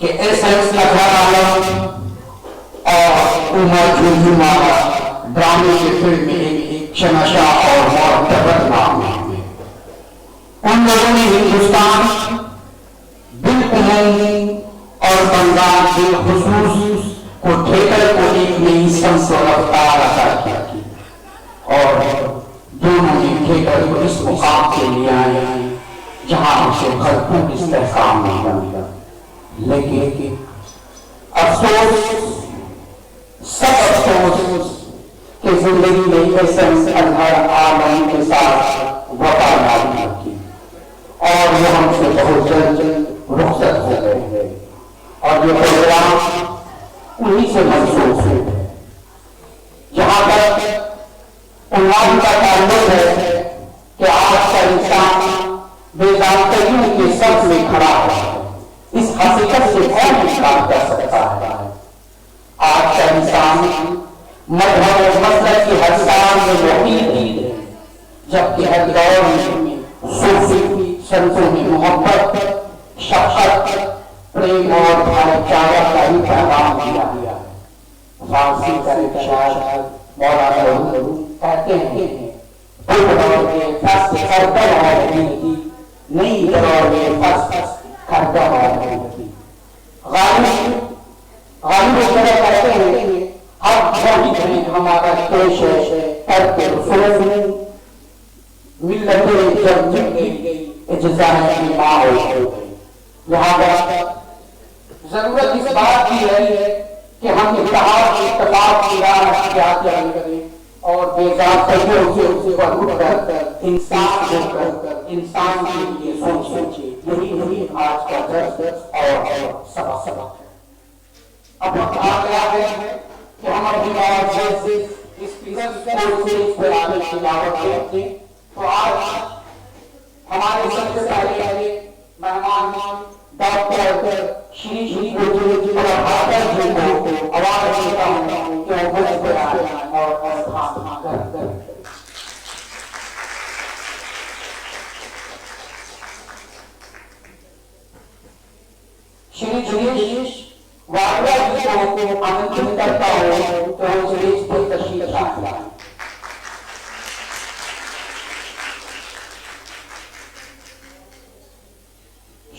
कि एसएस अजहर आलम और उमर झुंझुनवाला ड्रामे के फिल्म में एक शहंशाह और मोहब्बत नाम है। उन लोगों ने हिंदुस्तान बिलकुल और बंगाल बिलखुसूस को थिएटर को एक नई संत रफ्तार अता की और दोनों ने थिएटर को इस मुकाम के लिए आए जहां उसे भरपूर इस्तेहकाम मिला। लेकिन अफसोस, सब अफसोस कि जिंदगी में एसएस अजहर आलम के साथ वफादारी की और वो हमसे बहुत जल्द रुखसत हो गए और ये प्रोग्राम उन्हीं से मंसूब है। जहां तक उन्वान का ताल्लुक है कि आज का इंसान बेजानतगियों के सफ में खड़ा है, इस हकीकत से कौन इनकार कर सकता है। आज का इंसान मजहब और मसलक की हर साल में मुहीत है, जबकि हर दौर में सूफी संतों ने मोहब्बत, शफकत, प्रेम और भाईचारा का ही पैगाम दिया है। फारसी का एक शायर मौलाना रूम कहते हैं, दौर में फस करदम और जिंदगी, नई दौर में फस करदम और जिंदगी। गालिब कहते हैं, अब वही हमारा देश है, करके रसूल मिल्लतें जब मिल गई इज्तिमाई की माँ हो गई। यहाँ पर जरूरत इस बात की है कि हम इत्तेफाक की राह इख्तियार करें और बेजानतगियों से उठकर इंसान के लिए सोचे। यही आज का दर्स और सबक है। अब आ गया है कि हम अपनी बात से इस कोर्स से आने की दावत देते। तो आज हमारे सबसे पहले मेहमान डॉक्टर श्री गुरु जी और हाथर जी को आवाज देता हूँ कि वो मुझ पर आए और स्थापना कर श्री जुगेश वागरा जी को आमंत्रित करता हूँ तो वो स्टेज पर तशरीफ लाए।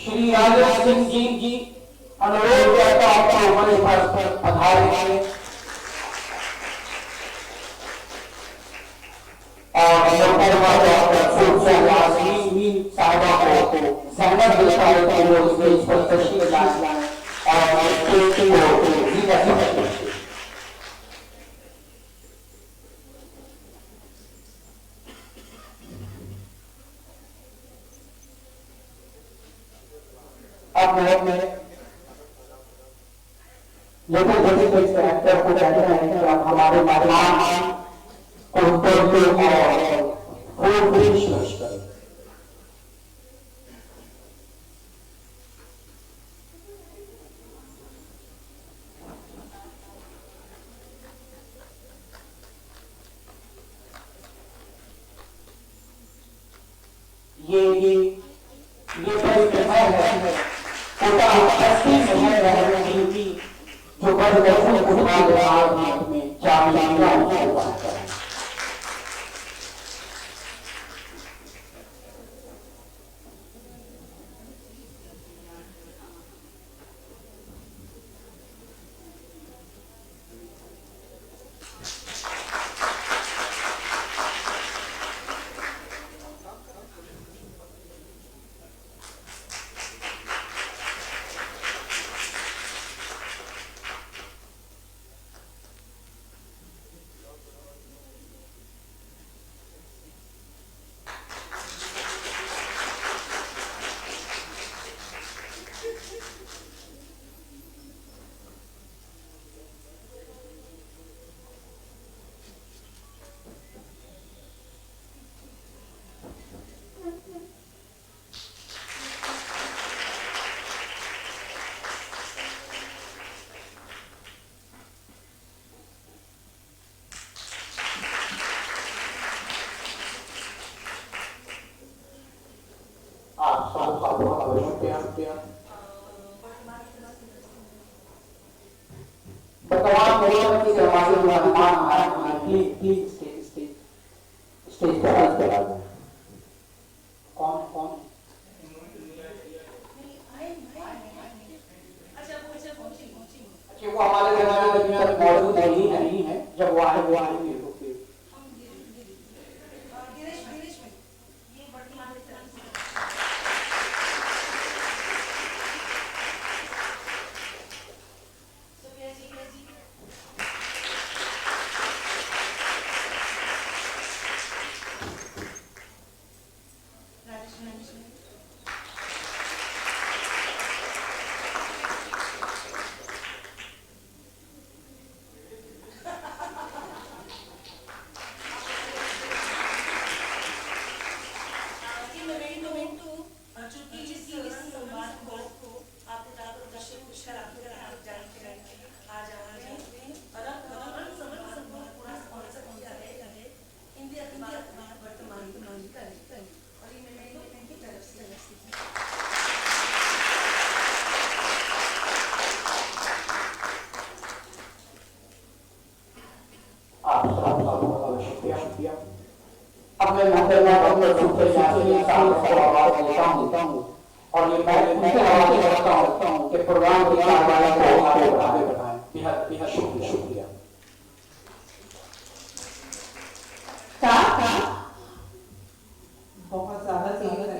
श्री राजेश सिंह जी अनुरोध करता हूं कि हमारे पास पधारे और डॉक्टर साहबा को सहमत देता है कि वो स्टेज पर तशरीफ लाए और स्टेज को अब मैं लेकिन इस कैरेक्टर को कहते हैं कि आप हमारे मेहमान को तोड़ते और पेश करें। ये परिक्रमा है जो बड़े में वर्तमान मुख्यमंत्री से हमारे मेहमान आए हैं, प्लीज स्टेज पर आ जाए। कौन अच्छा, वो हमारे दरमियान मौजूद नहीं है। जब वो आएंगे तो फिर शुक्रिया। अब मैं मोहतरमा डॉक्टर सुपर यासीन साहब को आवाज देता हूँ और ये मैं उनसे आवाज करता हूँ कि प्रोग्राम की कार्यवाही को आगे बढ़ाएं। बेहद शुक्रिया। बहुत ज्यादा तेज है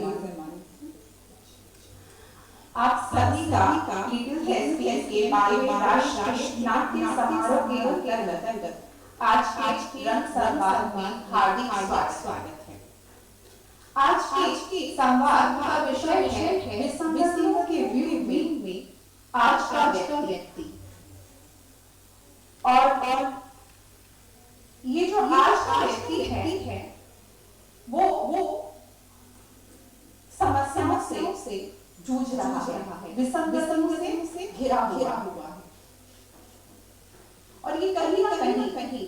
आप सभी का लिटिल लेस्बियन के बारे में राष्ट्रीय नाट्य समारोह के अंतर्गत आज के रंग संवाद में हार्दिक स्वागत है। आज के संवाद का विषय है विसंगतियों के विरुद्ध में आज का व्यक्ति। और ये जो आज का व्यक्ति है वो समस्याओं से जूझ रहा है, विसंगतियों से घिरा हुआ है और ये कहीं ना कहीं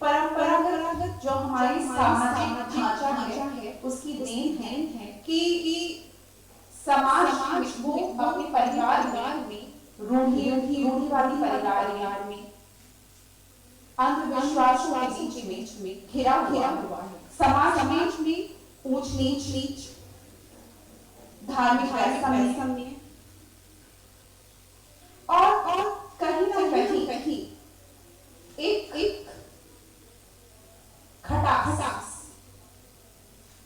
परंपरागत जो हमारी सामाजिक ढांचा है उसकी देन है कि समाज वो अपने परिवार में रूढ़िवादी परिवार में अंधविश्वासों के बीच में घिरा हुआ है। समाज में ऊंच नीच धार्मिक वैषम्य और कहीं ना कहीं एक खटास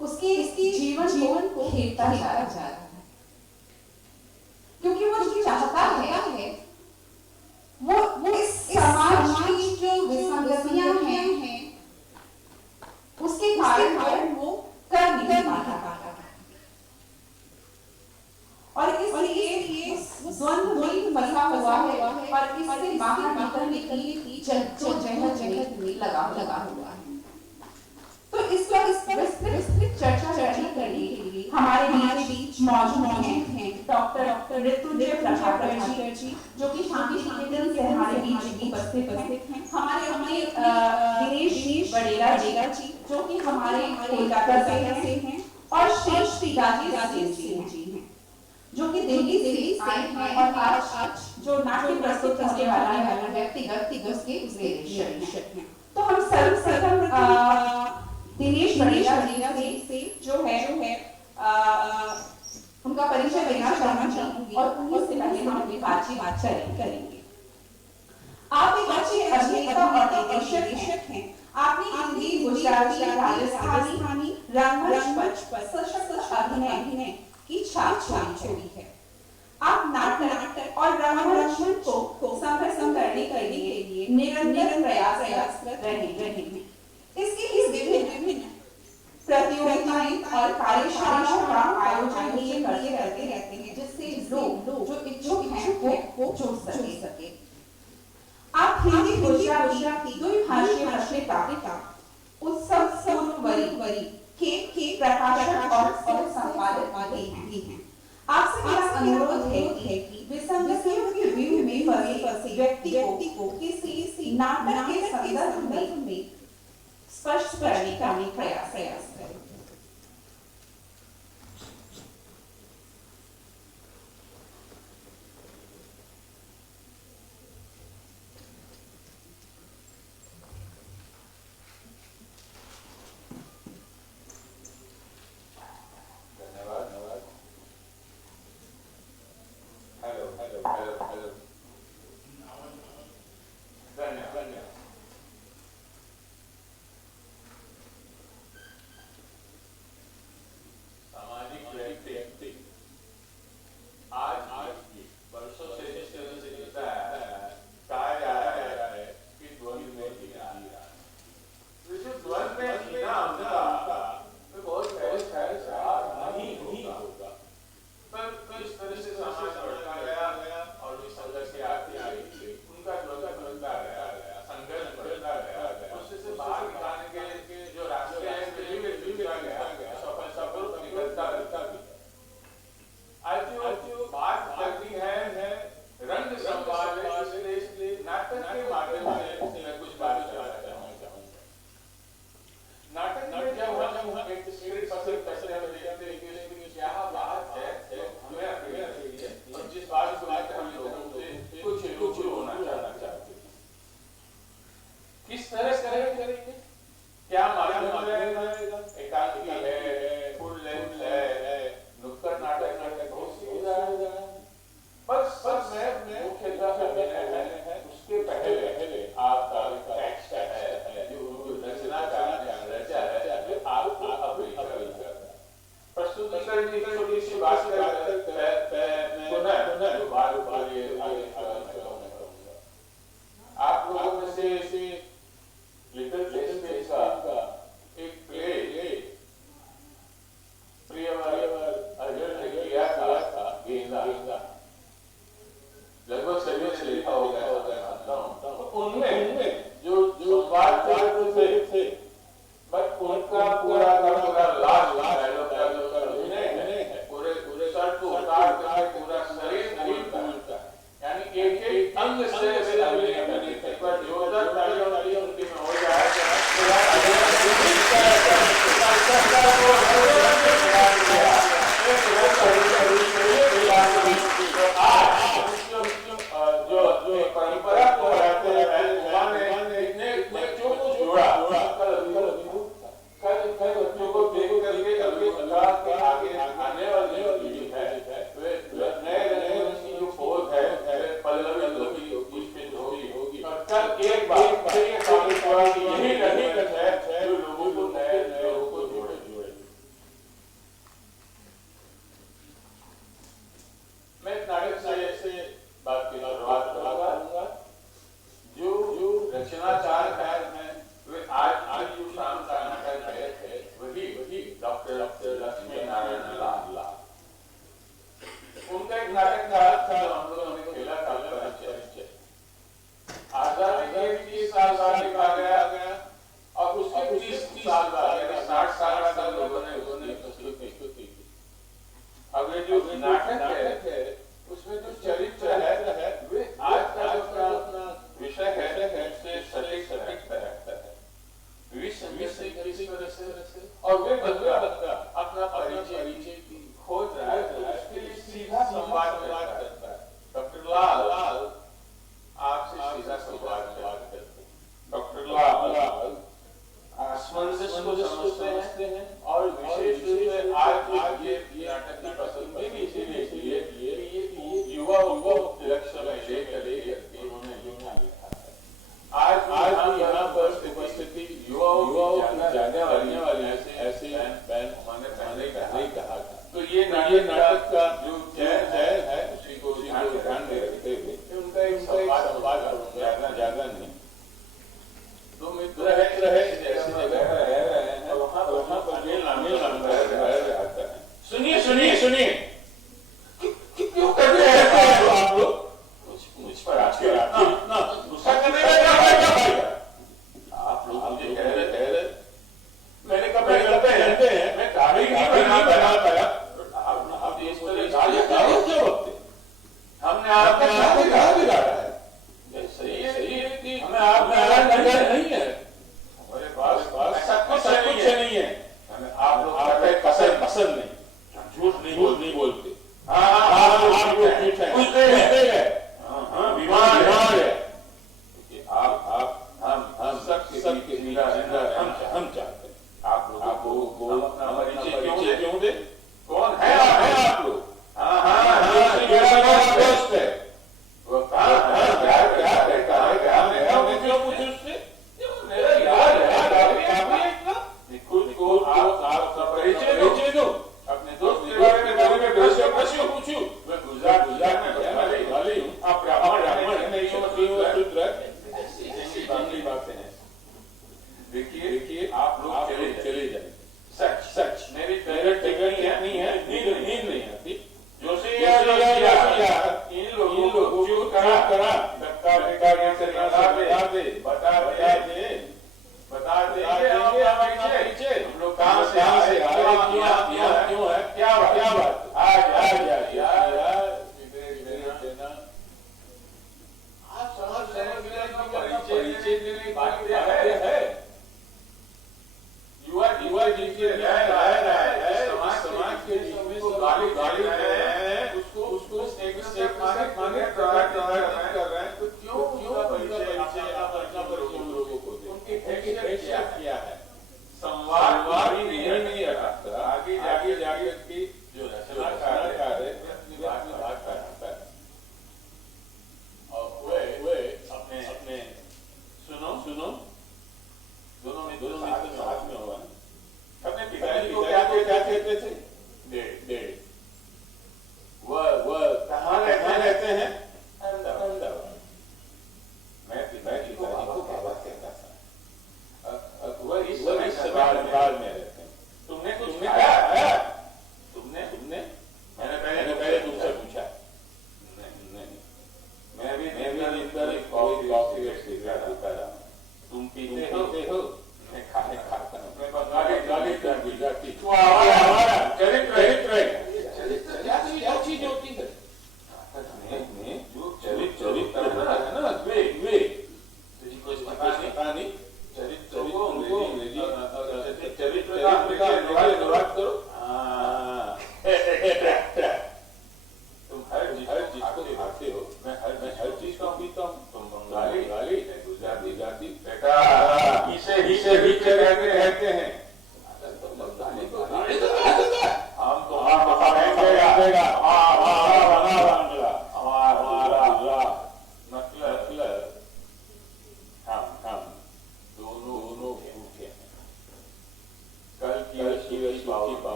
उसके जीवन को खेलता जा रहा है, क्योंकि वो जो चाहता है वो इस समाज की जो विसंगतियां हैं उसके कारण वो कर नहीं पाता और इसलिए द्वंद्व में फंसा हुआ है और इससे बाहर निकलने की जहद में लगा हुआ है। तो इस पर विस्तृत चर्चा करने के लिए हमारे बीच मौजूद हैं डॉक्टर ऋतुंजय प्रभाकर जी जो कि शांति निकेतन से हमारे बीच उपस्थित हैं। हमारे दिनेश बड़ेला जी जो कि हमारे कोलकाता से हैं और श्री राजेश सिंह जी हैं जो कि दिल्ली से आए हैं और आज जो नाट्य प्रस्तुत करने वाला है व्यक्तिगत उसके निर्देशक हैं। तो हम सर्वप्रथम दिनेश बड़ेला से जो है उनका परिचय देना चाहूंगी और उन्हीं से पहले हम अपनी बातचीत करेंगे। आप एक अच्छे अभिनेता और निर्देशक हैं। आपने हिंदी, गुजराती, राजस्थानी रंगमंच पर सशक्त अभिनय की छाप छोड़ी है। आप नाटक और रंगमंच को समरसम करने के लिए निरंतर प्रयासरत रहे हैं। इसके लिए विभिन्न प्रतियोगिताएं और कार्यशालाओं का आयोजन करते रहते हैं जिससे लोग जो इच्छुक हैं वो जुड़ सके। आप हिंदी गुजराती द्विभाषीय का उत्सव पूर्ववरी के प्रकाशक और संपादक भी हैं। आपसे मेरा अनुरोध है कि विसंगतियों के विरुद्ध में फंसे व्यक्ति को किसी नाटक के संदर्भ में स्पष्ट करने का प्रयास करें। सामाजिक व्यक्ति आज वर्षों से जिस तरह से जीता है, कहा जा रहा है कि द्वंद में जीना। जो द्वंद में जीना उनका बहुत नहीं होगा, पर इस तरह से समाज बढ़ता गया और इस संघर्ष से आती आई उनका द्वंद बढ़ता गया, संघर्ष बढ़ता गया, उससे से बाहर निकालने के जो रास्ते हैं गया सफल निकलता रहता भी। आज जो बात करनी है रंग संवाद, इसलिए नाटक के माध्यम से मैं कुछ बात करना चाहूँगा। नाटक में जब हम एक स्क्रिप्ट पसंद हम देखते हैं कि क्या बात है, हमें अकेले और जिस बात को लेकर हम लोगों से कुछ रुचि होना चाहते हैं, किस तरह करेंगे, क्या माध्यम रहेगा, एकांकी है, फुल लेंथ है, नुक्कड़ नाटक बहुत सी उदाहरण। बस मैं मुख्यतः है उसके पहले आपका टेक्स्ट है जो रचनाकार रचा है, आपको प्रस्तुतिकरण की छोटी सी बात आप लोगों में से लिटिल शेक्सपियर का एक प्ले प्रियवर अर्जुन ने किया था, गेंदा, लगभग सभी से लिखा होगा मानता हूँ। तो उनमें जो संवाद थे, बट उनका पूरा लास्ट डायलॉग का जो अभिनय है, पूरे सर को उतार करके पूरा शरीर भूलता है, यानी एक अंग से अभिनय करने के बाद जोरदार तालियों उनकी में हो जाए जो परंपरा को बढ़ाते हैं, इतने बच्चों को जोड़ा, कल बच्चों को देख करके आगे आने वाली पीढ़ी है, नए जो खोज है पल्लवी होगी, होगी और कल एक बार यही रही है जो लोगों को नए लोगों को जोड़े। मैं नाटक से बात की शुरुआत करूंगा। जो रचनाकार हैं वे आज जो शाम का नाटक है वही डॉक्टर लक्ष्मी नारायण लाल। उनका एक नाटक था हम लोगों ने खेला था, परिचय। आजादी के 30 साल बाद लिखा गया और उसके 30 साल बाद यानी 60 साल बाद लोगों ने प्रस्तुति की। अब ये जो नाटक है उसमें जो चरित्र है वे आज का अपना विषय है उससे सटीक रहता है, किसी तरह से, और वे बदला अपना परिचय खोज रहा है, उसके लिए सीधा संवाद करता है। डॉक्टर लाल आपसे सीधा संवाद करते हैं। डॉक्टर लाल आसमंजस को समझते हैं और विशेष रूप से आज ये नाटक की पसंद भी इसीलिए युवा लक्ष्य में लेकर उन्होंने लिखा है। आज हम यहाँ पर उपस्थिति युवाओं की जाने वाली ऐसे बैन हमारे पहले कहा था। तो ये नाटक का जो चयन है उसी को ध्यान में रखते हुए उनका एक संवाद ज्यादा नहीं। तो मित्र रहे ऐसी जगह रह रहे हैं और वहाँ पर मेल नाम आता है। सुनिए क्यों कर रहे हैं आप लोग मुझ पर आजकल इतना गुस्सा करने का क्या फायदा? आप लोग मुझे कह रहे मैंने कपड़े पहनते हैं, मैं दाढ़ी नहीं बना पाया, आप इस तरह गालियां क्यों बकते? हमने आपके साथ कहा बिगाड़ा है? सही है कि हमें आपने नहीं है, हमारे पास ऐसा कुछ नहीं है, हमें आप लोग पसंद नहीं, झूठ नहीं बोलते। बीमार है हम सबके हम चाहते हैं आप लोगों को हमारी क्यों दे? कौन है आप लोग? मेरा दोस्त है,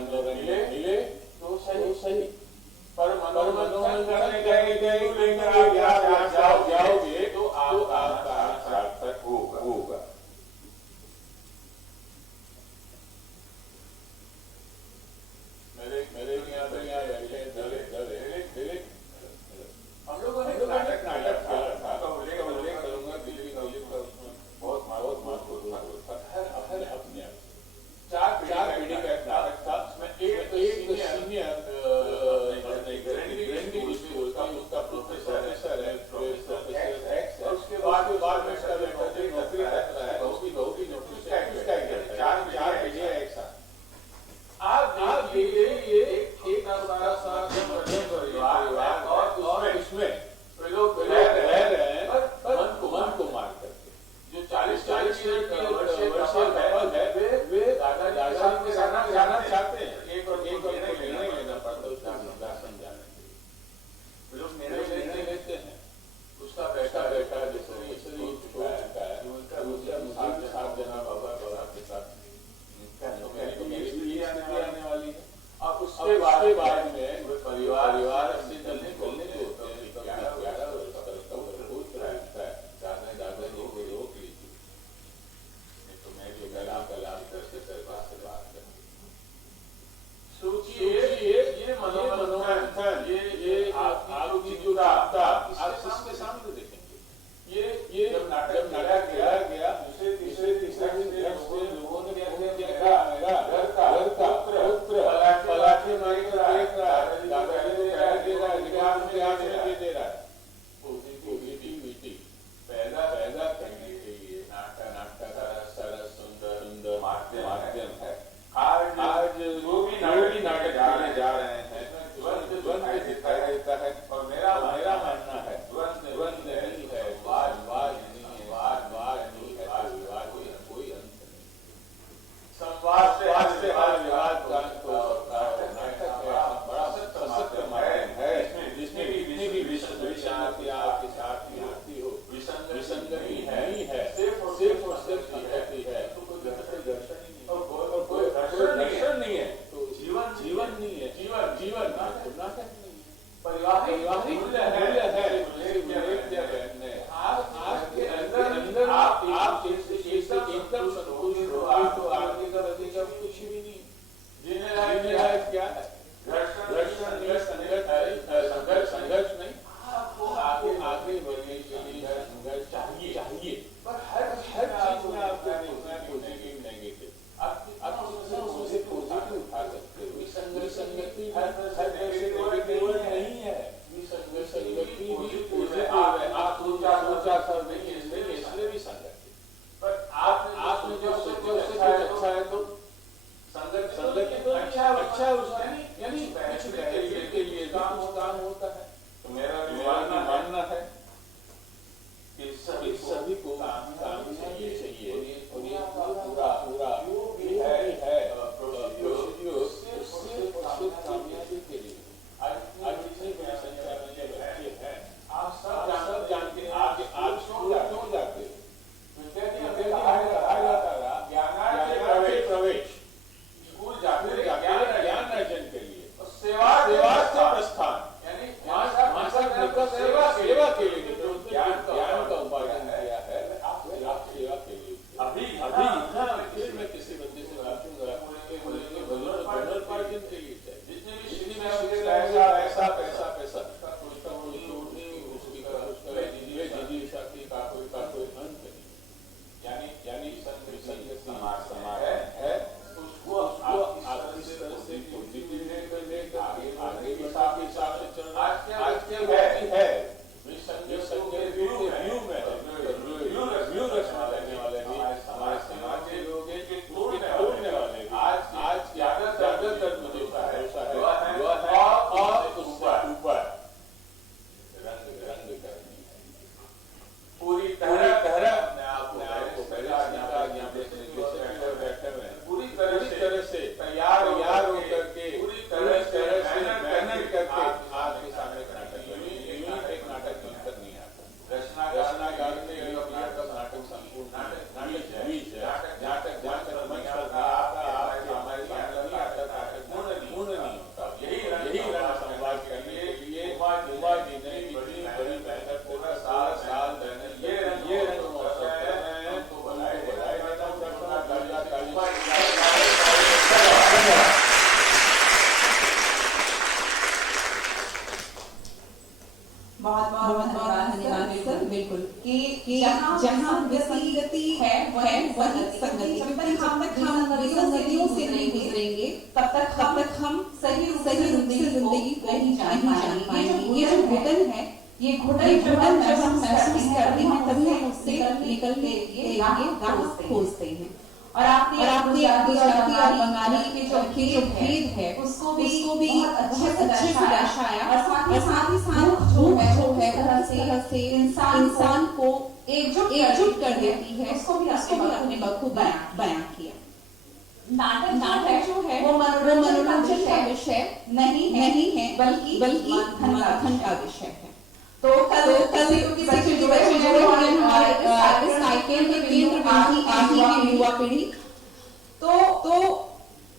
मनोरंजन मिले तो सही, पर मनोरंजन करने लेकर आप जाओगे तो आपका सार्थक होगा। मेरे यहाँ हम लोगों ने नाटक किया था, तो उल्लेख करूंगा दिल्ली का बहुत महत्वपूर्ण था। हर अपने चार पीढ़ी का एक नाटक था, उसमें एक सीनियर उसका प्रोफेसर है, और उसके बाद में उसका बेटा नौकरी करता है, उसकी बहू की नौकरी चार पीढ़ियां एक साथ। आप ये एक परिवार और उसमें लोग रह रहे हैं मन को मार करके। जो 40 वर्षीय कपल है वे दादा के साथ जाना चाहते हैं, एक और निर्णय लेना पड़ता है उसका दर्शन जाने के लिए। लोग निर्णय लेते हैं, उसका बेटा जैसे साथ जना बाबा के साथ आने वाली है। अब उसके बाद में परिवार से चलने बोलने को होते हैं, दादाजी को रोक लीजिए, तो मैं जो कलाम करके सरकार से बात करूँ। सोचिए ये मनोरंजन, ये आपकी जो रास्ता आप इसके सामने देखेंगे। ये जब नाटक गया दूसरे लोगों ने मेरा घर का पुत्र पलाटे मारी कर देख रहा है, दादाजी को पैर दे रहा है, निकाल के हाथ में दे रहा है। बेटी पैदा करने के लिए नाटक सरस सुंदर माध्यम है। आज जो भी नाटक जा रहे हैं द्वंद्व दिखाई देता है, और मेरा मानना है द्वंद्व नहीं है, वाद नहीं है, वाद नहीं है, विवाद कोई अंत नहीं। संवाद से हर विवाद का नाटक बड़ा सशक्त माध्यम है, जिसमें जितनी भी विसंगति आपके साथ में आती हो, विसंगति है, सिर्फ और सिर्फ रहती है, तो कोई दर्शन ही नहीं, और कोई दर्शन नहीं है, तो जीवन नहीं है, जीवन नाटक नहीं है, पारिवारिक मूल्य है। आपके अंदर आप एकदम संतुष्ट हो, आपको आगे का नतीजा कुछ भी नहीं। जीने लायक क्या है? संघर्ष नहीं, आपको आगे बढ़ने के लिए संघर्ष चाहिए, पर हर चीज में आपको पॉजिटिव नेगेटिव आपसे पॉजिटिव उठा सकते हो। संगति हर नहीं है, संगति भी पॉजिटिव है। आप सोचा सब नहीं इसलिए भी संगति, पर आपने जो सोचा उससे अच्छा है तो संगति तो अच्छा है उसका, यानी के लिए काम होता है। तो मेरा मानना है कि सभी को काम चाहिए, और ये पूरा जो भी है प्रोसीड्यूर सिर्फ कामयाबी के लिए। आज जितनी बड़ी संख्या में ये बच्चे हैं, आप सब जानते हैं आज क्यों जाते हैं? प्रवेश स्कूल जाते ज्ञान अर्जन के लिए, और सेवा से प्रस्थान, यानी सेवा के लिए जो ज्ञान का उपार्जन किया है, आप सेवा के लिए। अभी फिर मैं किसी बच्चे से पूछूंगा, उपार्जन के लिए जितने भी पैसा का कोई अंत नहीं, यानी समाज है, उसको आप इस तरह से लेकर आगे भी साथ से चलना। आज क्या है व्यू रचना लेने वाले भी हमारे समाज के लोग हैं, तोड़ने वाले भी। आज ज्यादातर मुझे भरोसा है जहाँ विसंगति है वही संगति, क्योंकि जब तक हम विसंगतियों से नहीं गुजरेंगे तब तक हम सही रूप से जिंदगी को नहीं जान पाएंगे। ये जो घुटन है, ये घुटन जब हम महसूस करते हैं तभी हम उससे निकल के राह खोजते हैं। और आपने गुजराती और बंगाली के जो भेद है उसको भी बहुत अच्छे से दर्शाया, और साथ ही भूख जो है उस तरह से इंसान को एकजुट कर देती है, उसको भी आपने बखूब बयां किया। नाटक जो है वो मनोरंजन का विषय नहीं है, बल्कि मंथन का विषय है। तो कल बच्चे जुड़े होंगे हमारे इस कार्यक्रम के केंद्र में युवा पीढ़ी, तो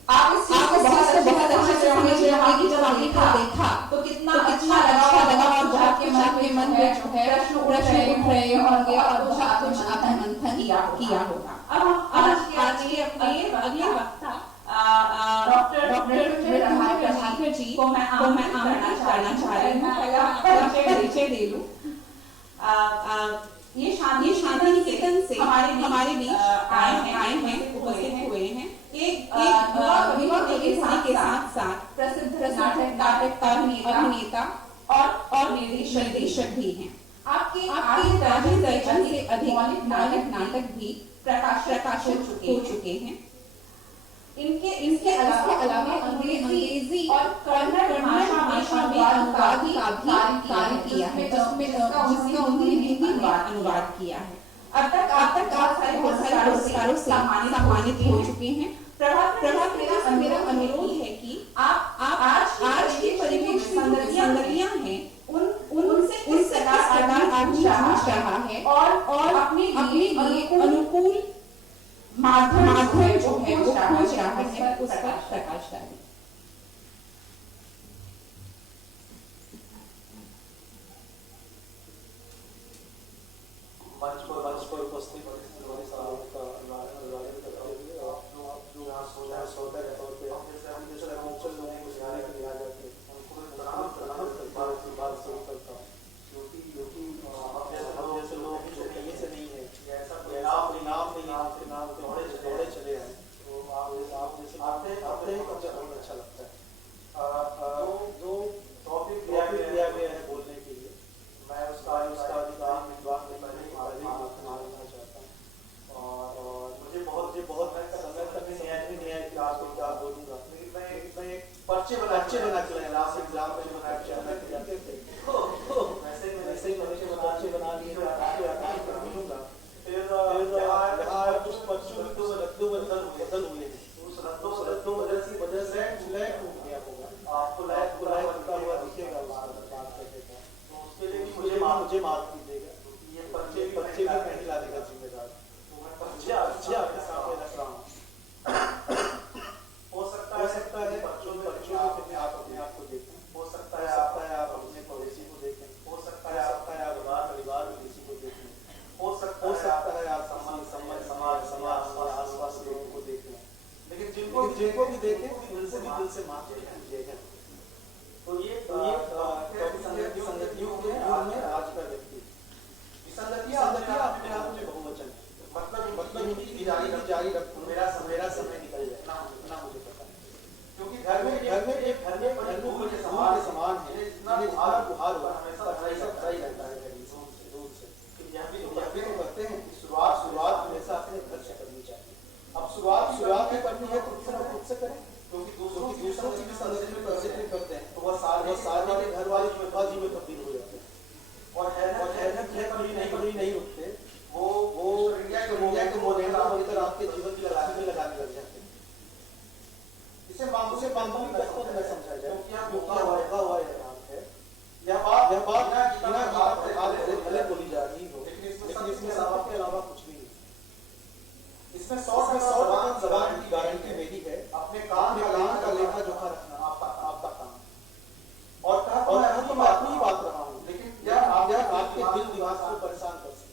आप इस चीज को बहुत अच्छे से समझ रहे होंगे कि जब आपने देखा तो कितना अच्छा लगा, और आपके मन में जो है प्रश्न उठ रहे होंगे और बहुत कुछ आपने मंथन किया होगा। अब आज के अपने अगले वक्ता डॉक्टर प्रभाकर जी को मैं आमंत्रित करना चाह रही हूँ। पहले आपका परिचय दे लूं। ये शांति निकेतन से हमारे बीच आए हैं, उपस्थित हुए हैं। एक युवा के साथ प्रसिद्ध नाटककार, अभिनेता और निर्देशक भी हैं। आपके 8 दर्जन से अधिक नाटक भी प्रकाशित हो चुके हैं। इनके अलावा अंग्रेजी और कन्नड़ भाषा में अनुवाद का भी कार्य किया है, जिसका उन्होंने हिंदी में अनुवाद किया है। अब तक बहुत सारे पुरस्कारों से सम्मानित हो चुके हैं। प्रभाकर, मेरा अनुरोध है कि आप आज के परिवेश की संगतियां हैं उनसे किस प्रकार आदमी समझ रहा है और अपने लिए अनुकूल माध्यम जो है वो खोज रहा है, उस पर प्रकाश डालें। मंच पर उपस्थित सोदर है तौर पे हम जैसे लोगों को सिखाने के लिए आ जाते हैं, उनको सलाम करके बात शुरू करता हूँ, क्योंकि हम जैसे लोग जो कहीं से नहीं है, ऐसा कोई नाम नहीं, आपके नाम दौड़े चले आए, तो आप जैसे आते हैं मुझे बहुत अच्छा लगता है। जो टॉपिक दिया गया है बोलने के लिए, मैं उसका अधिकार बात मानना चाहता हूँ, और मुझे बहुत समय तक नहीं है कि आपको क्या बोलूँगा। मैं एक पर्चे बना के लाया, लास्ट एग्जाम में जो जाते थे वैसे ही पर्चे बना लिए बोलूँगा। फिर उस पर्चों में तो रद्दो-बदल हुए, उस रद्दो-बदल की वजह से लैक हो गया होगा, आपको लैक होता हुआ दिखेगा बात करने का, तो उसके लिए भी मुझे माफ कीजिएगा। ये पर्चे भी नहीं लाने का जिम्मेदार, तो मैं पर्चे आपके सामने रख रहा हूँ। हो सकता है बच्चों में आप अपने आप को देखें, हो सकता है आप अपने पड़ोसी को देखें, हो सकता है आप परिवार में किसी को देखें, हो सकता है आप समाज आसपास लोगों को देखें, लेकिन जिनको भी देखें उनसे दिल से माफ कीजिएगा। तो ये संगतियों के में आज का व्यक्ति संगतियां अपने आप में बहुवचन, मतलब जारी रखो, मेरा समय निकल जाए ना मुझे पता है, क्योंकि घर में एक फूल के समान है, इतना बुहार हुआ हमेशा सही रहता है दूर से। यह भी तो करते हैं कि शुरुआत हमेशा अपने घर से करनी चाहिए। अब शुरुआत में करनी है तो खुद से करें, क्योंकि दूसरों की भी संगति में कंसिडर करते हैं तो वह सारे के घर वाले बाजी में तब्दील हो जाते हैं, और कभी नहीं रुकते, वो इंडिया के मॉडल आपके जीवन की लगाने लग जाते हैं। इसे बांधू मैं समझा जाए, यह बात भले बोली जा रही हो, लेकिन इसमें सबके अलावा कुछ नहीं है। इसमें 100% जबान की गारंटी मेरी है, अपने काम का लेखा जोखा रखना आपका काम, और कहा तो मैं अपनी ही बात रहा हूँ, लेकिन यह आपके दिल दिमाग को परेशान कर सकते।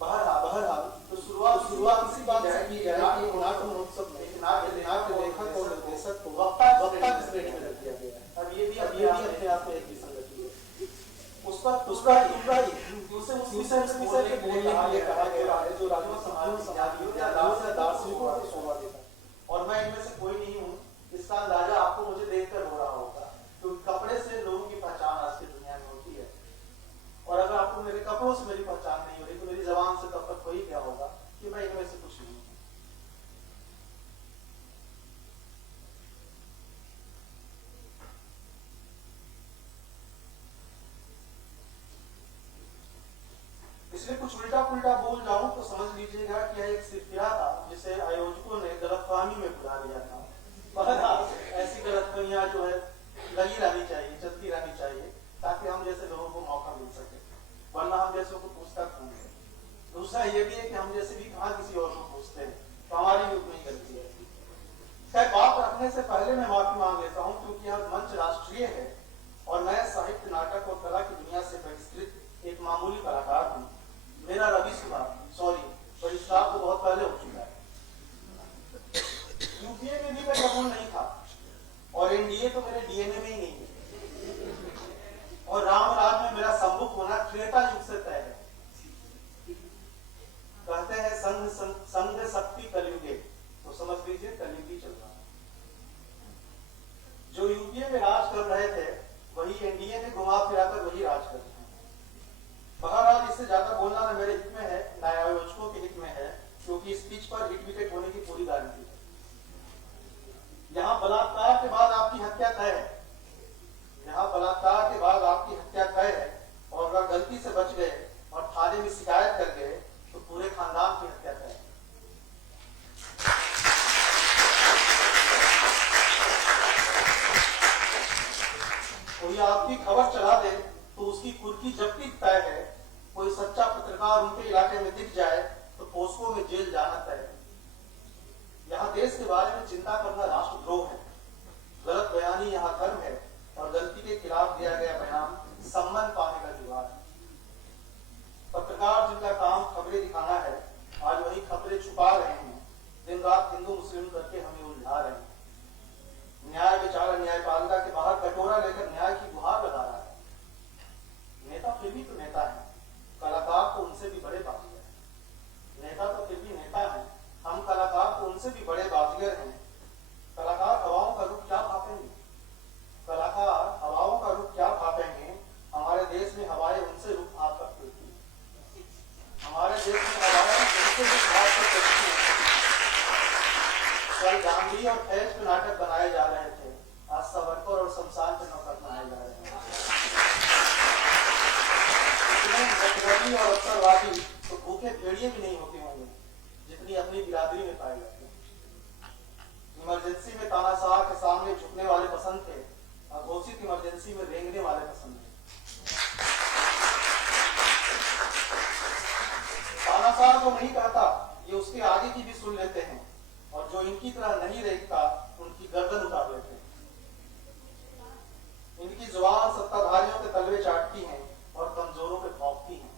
बहरहाल तो शुरुआत इसी बात से की जाए कि नाट्य महोत्सव में नाट्य लेखक और निर्देशक को वक्ता की श्रेणी में रख दिया गया है। अब ये भी अपने आप में एक विसंगति है। उस पर उसे उस विषय के बोलने इसलिए कुछ उल्टा पुल्टा बोल जाऊं तो समझ लीजिएगा कि यह एक सिरफिरा था जिसे आयोजकों ने गलतफहमी में बुला लिया था। पर ऐसी गलतफहमियां जो है लगी रहनी चाहिए, चलती रहनी चाहिए, ताकि हम जैसे लोगों को मौका मिल सके, वरना हम जैसे को पूछता कौन है। दूसरा ये भी है कि हम जैसे भी कहाँ किसी और को पूछते हैं, तो हमारी भी उतनी गलती है। खैर, बात रखने से पहले मैं माफी मांग लेता हूँ, क्योंकि यह मंच राष्ट्रीय है और मैं साहित्य, नाटक और कला की दुनिया से बहिष्कृत एक मामूली कलाकार हूँ। मेरा रजिस्ट्रार तो बहुत पहले हो चुका है। यूपीए में भी मैं कबूल नहीं था और एनडीए तो मेरे डीएनए में ही नहीं है, और रामराज में मेरा सम्मुख होना त्रेता युग से तय है। कहते हैं संघ शक्ति कलयुगे, तो समझ लीजिए कलयुगी चल रहा है। जो यूपीए में राज कर रहे थे वही एनडीए में घुमा फिराकर वही राज कर रहे हैं। बहरहाल, इससे ज्यादा बोलना न मेरे हित में है न आयोजकों के हित में है, क्योंकि इस पिच पर हिट विकेट होने की पूरी गारंटी है। यहाँ बलात्कार के बाद आपकी हत्या तय है, यहाँ बलात्कार के बाद आपकी हत्या तय है, और अगर गलती से बच गए और थाने में शिकायत कर गए तो पूरे खानदान की हत्या तय है। कोई आपकी खबर चला दे तो उसकी कुर्की जब्ती तय है। कोई सच्चा पत्रकार उनके इलाके में दिख जाए तो पोस्को में जेल जाना तय है। यहाँ देश के बारे में चिंता करना राष्ट्रद्रोह है, गलत बयानी यहाँ धर्म है, और गलती के खिलाफ दिया गया बयान सम्मान पाने का जुगाड़ है। पत्रकार जिनका काम खबरें दिखाना है, आज वही खबरें छुपा रहे हैं, दिन रात हिंदू मुस्लिम करके हमें उलझा रहे हैं। न्याय बेचारा न्यायपालिका के बाहर कटोरा लेकर न्याय की गुहार लगा रहा है। नेता फिर भी तो नेता है, कलाकार तो उनसे भी बड़े बाजीगर हैं। नेता तो फिर भी नेता है, हम कलाकार तो उनसे भी बड़े बाजीगर हैं। कलाकार हवाओं का रुख क्या भापेंगे, कलाकार हवाओं का रुख क्या भापेंगे। हमारे देश में हवाएं उनसे रुख भाप कर फिरती हैं, हमारे देश में हवाएं उनसे रुख भाप कर फिरती हैं। कल गांधी और फैज के नाटक बनाए जा रहे थे, आज सावरकर और शमशान के नाटक बनाए जा रहे हैं। इतने और अवसरवादी तो भूखे भेड़िए भी नहीं होते होंगे जितनी अपनी बिरादरी में पाए जाते हैं। इमरजेंसी में तानाशाह के सामने झुकने वाले पसंद थे, अघोषित इमरजेंसी में रेंगने वाले पसंद थे। तानाशाह को नहीं कहता, ये उसके आगे की भी सुन लेते हैं, और जो इनकी तरह नहीं रेंगता उनकी गर्दन उतार लेते हैं। इनकी जुबान सत्ताधारियों के तलवे चाटती है और कमजोरों पे भौंकती है।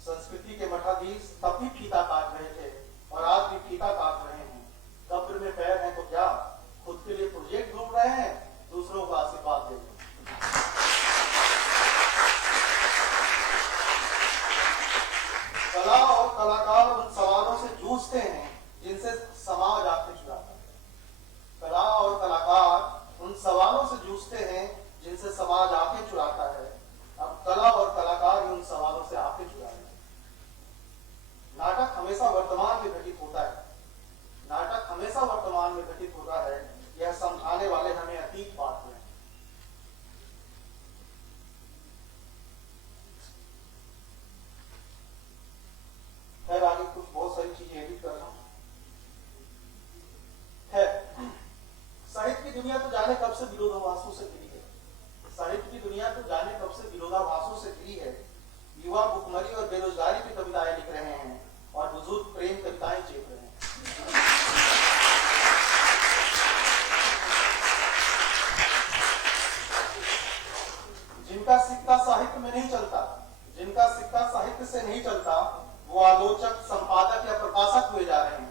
संस्कृति के मठाधीश तब भी फीता काट रहे थे और आज भी फीता काट रहे हैं। कब्र में पैर हैं तो क्या, खुद के लिए प्रोजेक्ट ढूंढ रहे हैं, दूसरों को आशीर्वाद दे रहे हैं। कला और कलाकार उन सवालों से जूझते हैं जिनसे समाज आपसे चुराता है। कला और कलाकार उन सवालों से जूझते हैं जिनसे समाज आंखें चुराता है। अब कला और कलाकार उन सवालों से आंखें चुरा रहे हैं। नाटक हमेशा वर्तमान में घटित होता है, नाटक हमेशा वर्तमान में घटित होता है, यह समझाने वाले हमें अतीत बात है। खैर, आगे कुछ बहुत सारी चीजें एडिट कर रहा हूं। साहित्य की दुनिया तो जाने कब से विरोधाभासों से घिरी है, साहित्य की दुनिया तो जाने कब से विरोधाभासों से घिरी है। युवा भुखमरी और बेरोजगारी की कविताएं लिख रहे हैं और बुजुर्ग प्रेम कविताएं चेप रहे हैं। जिनका सिक्का साहित्य में नहीं चलता, जिनका सिक्का साहित्य से नहीं चलता, वो आलोचक, संपादक या प्रकाशक हुए जा रहे हैं।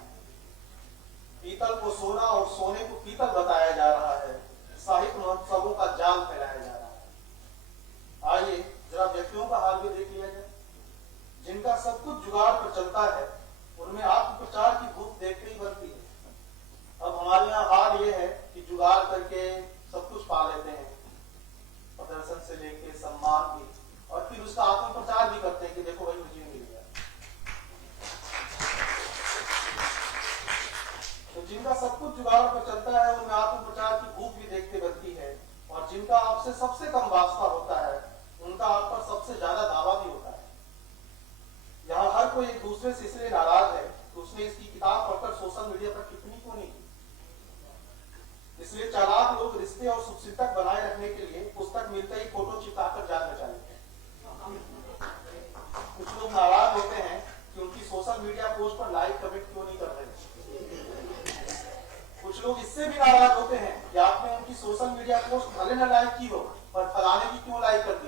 पीतल को सोना और सोने को पीतल बताया जा रहा है, साहित्य महोत्सवों का जाल फैलाया जा रहा है। आइए जरा व्यक्तियों का हाल भी देख लिया जाए। जिनका सब कुछ जुगाड़ पर चलता है, उनमें आत्मप्रचार की भूख देखते ही बनती है। अब हमारे यहाँ हाल ये है कि जुगाड़ करके सब कुछ पा लेते हैं, प्रदर्शन से लेके सम्मान भी, और फिर उसका आत्मप्रचार भी करते हैं कि देखो भाई मुझे मिल गया। तो जिनका सब कुछ जुगाड़ पर चलता है, उनमें आत्मप्रचार की भूख भी देखते बनती है, और जिनका आपसे सबसे कम वास्ता होता है, उनका आप पर सबसे ज्यादा दावा भी होता है। मीडिया पोस्ट भले न लाइक की हो, पर फलाने की क्यों लाइक कर दी।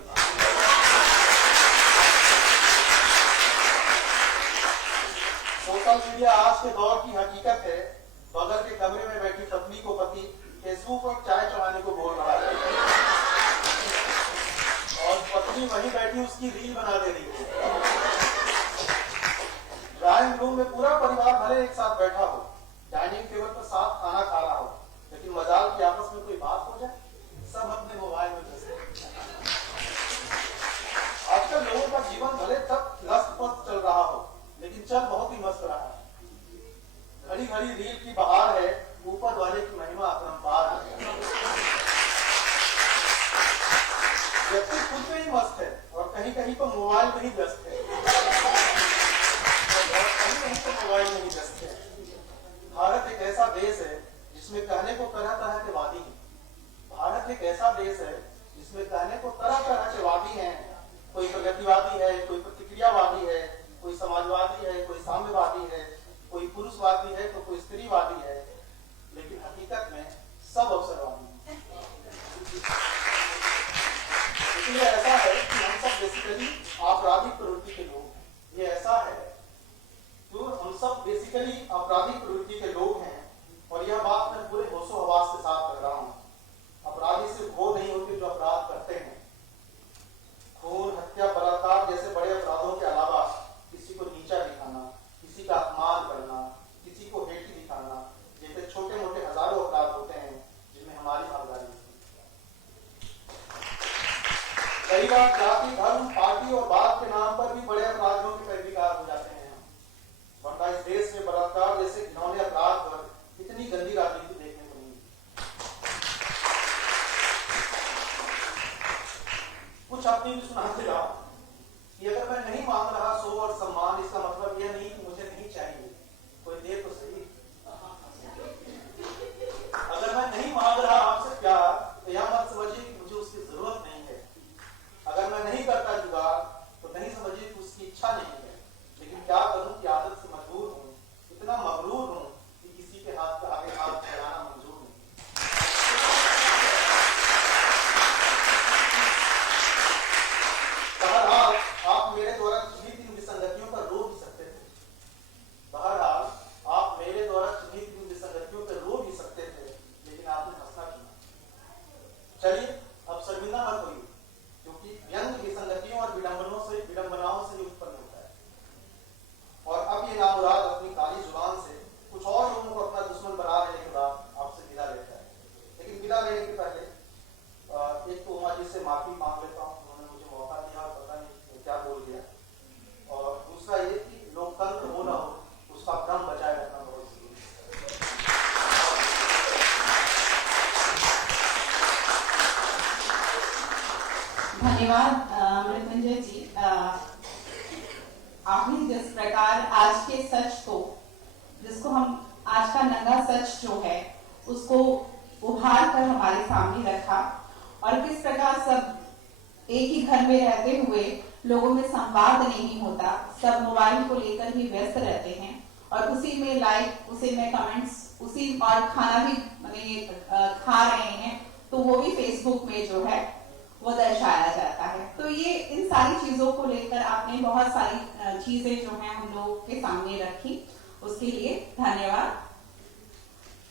सोशल मीडिया आज के दौर की हकीकत है। बगल के कमरे में बैठी पत्नी को पति फेसबुक पर चाय चढ़ाने को बोल रहा है और पत्नी वहीं बैठी उसकी रील बना दे रही है। ड्राइंग रूम में पूरा परिवार भले एक साथ बैठा हो, डाइनिंग टेबल पर साथ खाना खा रहा हो, लेकिन मजाल की आपस में कोई बात हो जाए, सब अपने मोबाइल में व्यस्त हैं। आजकल लोगों का जीवन भले तक लस्त चल रहा हो, लेकिन चल बहुत ही मस्त रहा है। घड़ी घड़ी रील की बहार है, ऊपर वाले की महिमा अपरंपार है। व्यक्ति खुद में ही मस्त है और कहीं कहीं पर मोबाइल में ही व्यस्त है, कहीं पर मोबाइल में ही व्यस्त है। भारत एक ऐसा देश है जिसमें कहने को तरह तरह के वादी हैं। भारत एक ऐसा देश है जिसमें कहने को तरह तरह के वादी हैं। कोई प्रगतिवादी है, कोई प्रतिक्रियावादी है, कोई समाजवादी है, कोई साम्यवादी है, कोई पुरुषवादी है तो कोई स्त्रीवादी है, लेकिन हकीकत में सब अवसरवादी हैं। इसलिए ऐसा है कि हम सब बेसिकली आपराधिक प्रवृत्ति के लोग हैं। ये ऐसा है तो हम सब बेसिकली आपराधिक प्रवृत्ति के लोग हैं, और यह बात मैं पूरे होशो हवास के साथ कर रहा हूँ। अपराधी सिर्फ वो नहीं होते जो अपराध करते हैं। खून, हत्या, बलात्कार जैसे बड़े अपराधों के अलावा किसी को नीचा दिखाना, किसी का अपमान करना, किसी को हेठी दिखाना जैसे छोटे मोटे हजारों अपराध होते हैं जिनमें हमारी भागीदारी होती है। कई बार जाति, धर्म, पार्टी और बात के नाम पर भी बड़े अपराधियों के पैरवीकार हो जाते हैं। वरना इस देश में बलात्कार जैसे घिनौने अपराध पर इतनी गंदी राजनीति देखने को नहीं। कुछ अपनी भी सुनाते रहा कि अगर मैं नहीं मांग रहा सो और सम्मान, इसका मतलब यह नहीं कि मुझे नहीं चाहिए, कोई दे तो सही। अगर मैं नहीं मांग रहा आपसे प्यार तो यह मत समझिए कि मुझे उसकी जरूरत नहीं है। अगर मैं नहीं करता जुगाड़ तो नहीं समझिए कि उसकी इच्छा नहीं है। लेकिन क्या करूं कि आदत से मजबूर हूं, इतना मगरूर हूं कि किसी के हाथ पे आगे हाथ फैलाना मंजूर नहीं। बहरहाल आप मेरे द्वारा चिन्हित इन विसंगतियों पर रो भी सकते थे। बहरहाल आप मेरे द्वारा चिन्हित इन विसंगतियों पर रो भी सकते थे, लेकिन आपने हंसना चुना। चलिए अब शर्मिंदा मत होइए, क्योंकि व्यंग विसंगतियों और विडंबनाओं से उत्पन्न होता है। और अब ये नामुराद अपनी काली जुबान से कुछ और लोगों को अपना दुश्मन बना लेने के बाद आपसे विदा लेता है। लेकिन विदा लेने के पहले एक तो उमा जी से माफी मांग लेता हूँ, उन्होंने मुझे मौका दिया और पता नहीं क्या बोल दिया। और दूसरा ये कि लोकतंत्र हो ना हो, उसका भ्रम बचाए रखना बहुत जरूरी है। धन्यवाद मृत्युंजय जी। आपने जिस प्रकार आज के सच को, जिसको हम आज का नंगा सच जो है उसको उभार कर हमारे सामने रखा, और किस प्रकार सब एक ही घर में रहते हुए लोगों में संवाद नहीं होता, सब मोबाइल को लेकर ही व्यस्त रहते हैं और उसी में लाइक, उसी में कमेंट्स, उसी और खाना भी खा रहे हैं तो वो भी फेसबुक में जो है वो दर्शाया जाता है। तो ये इन सारी चीजों को लेकर आपने बहुत सारी चीजें जो हैं हम लोग के सामने रखी, उसके लिए धन्यवाद।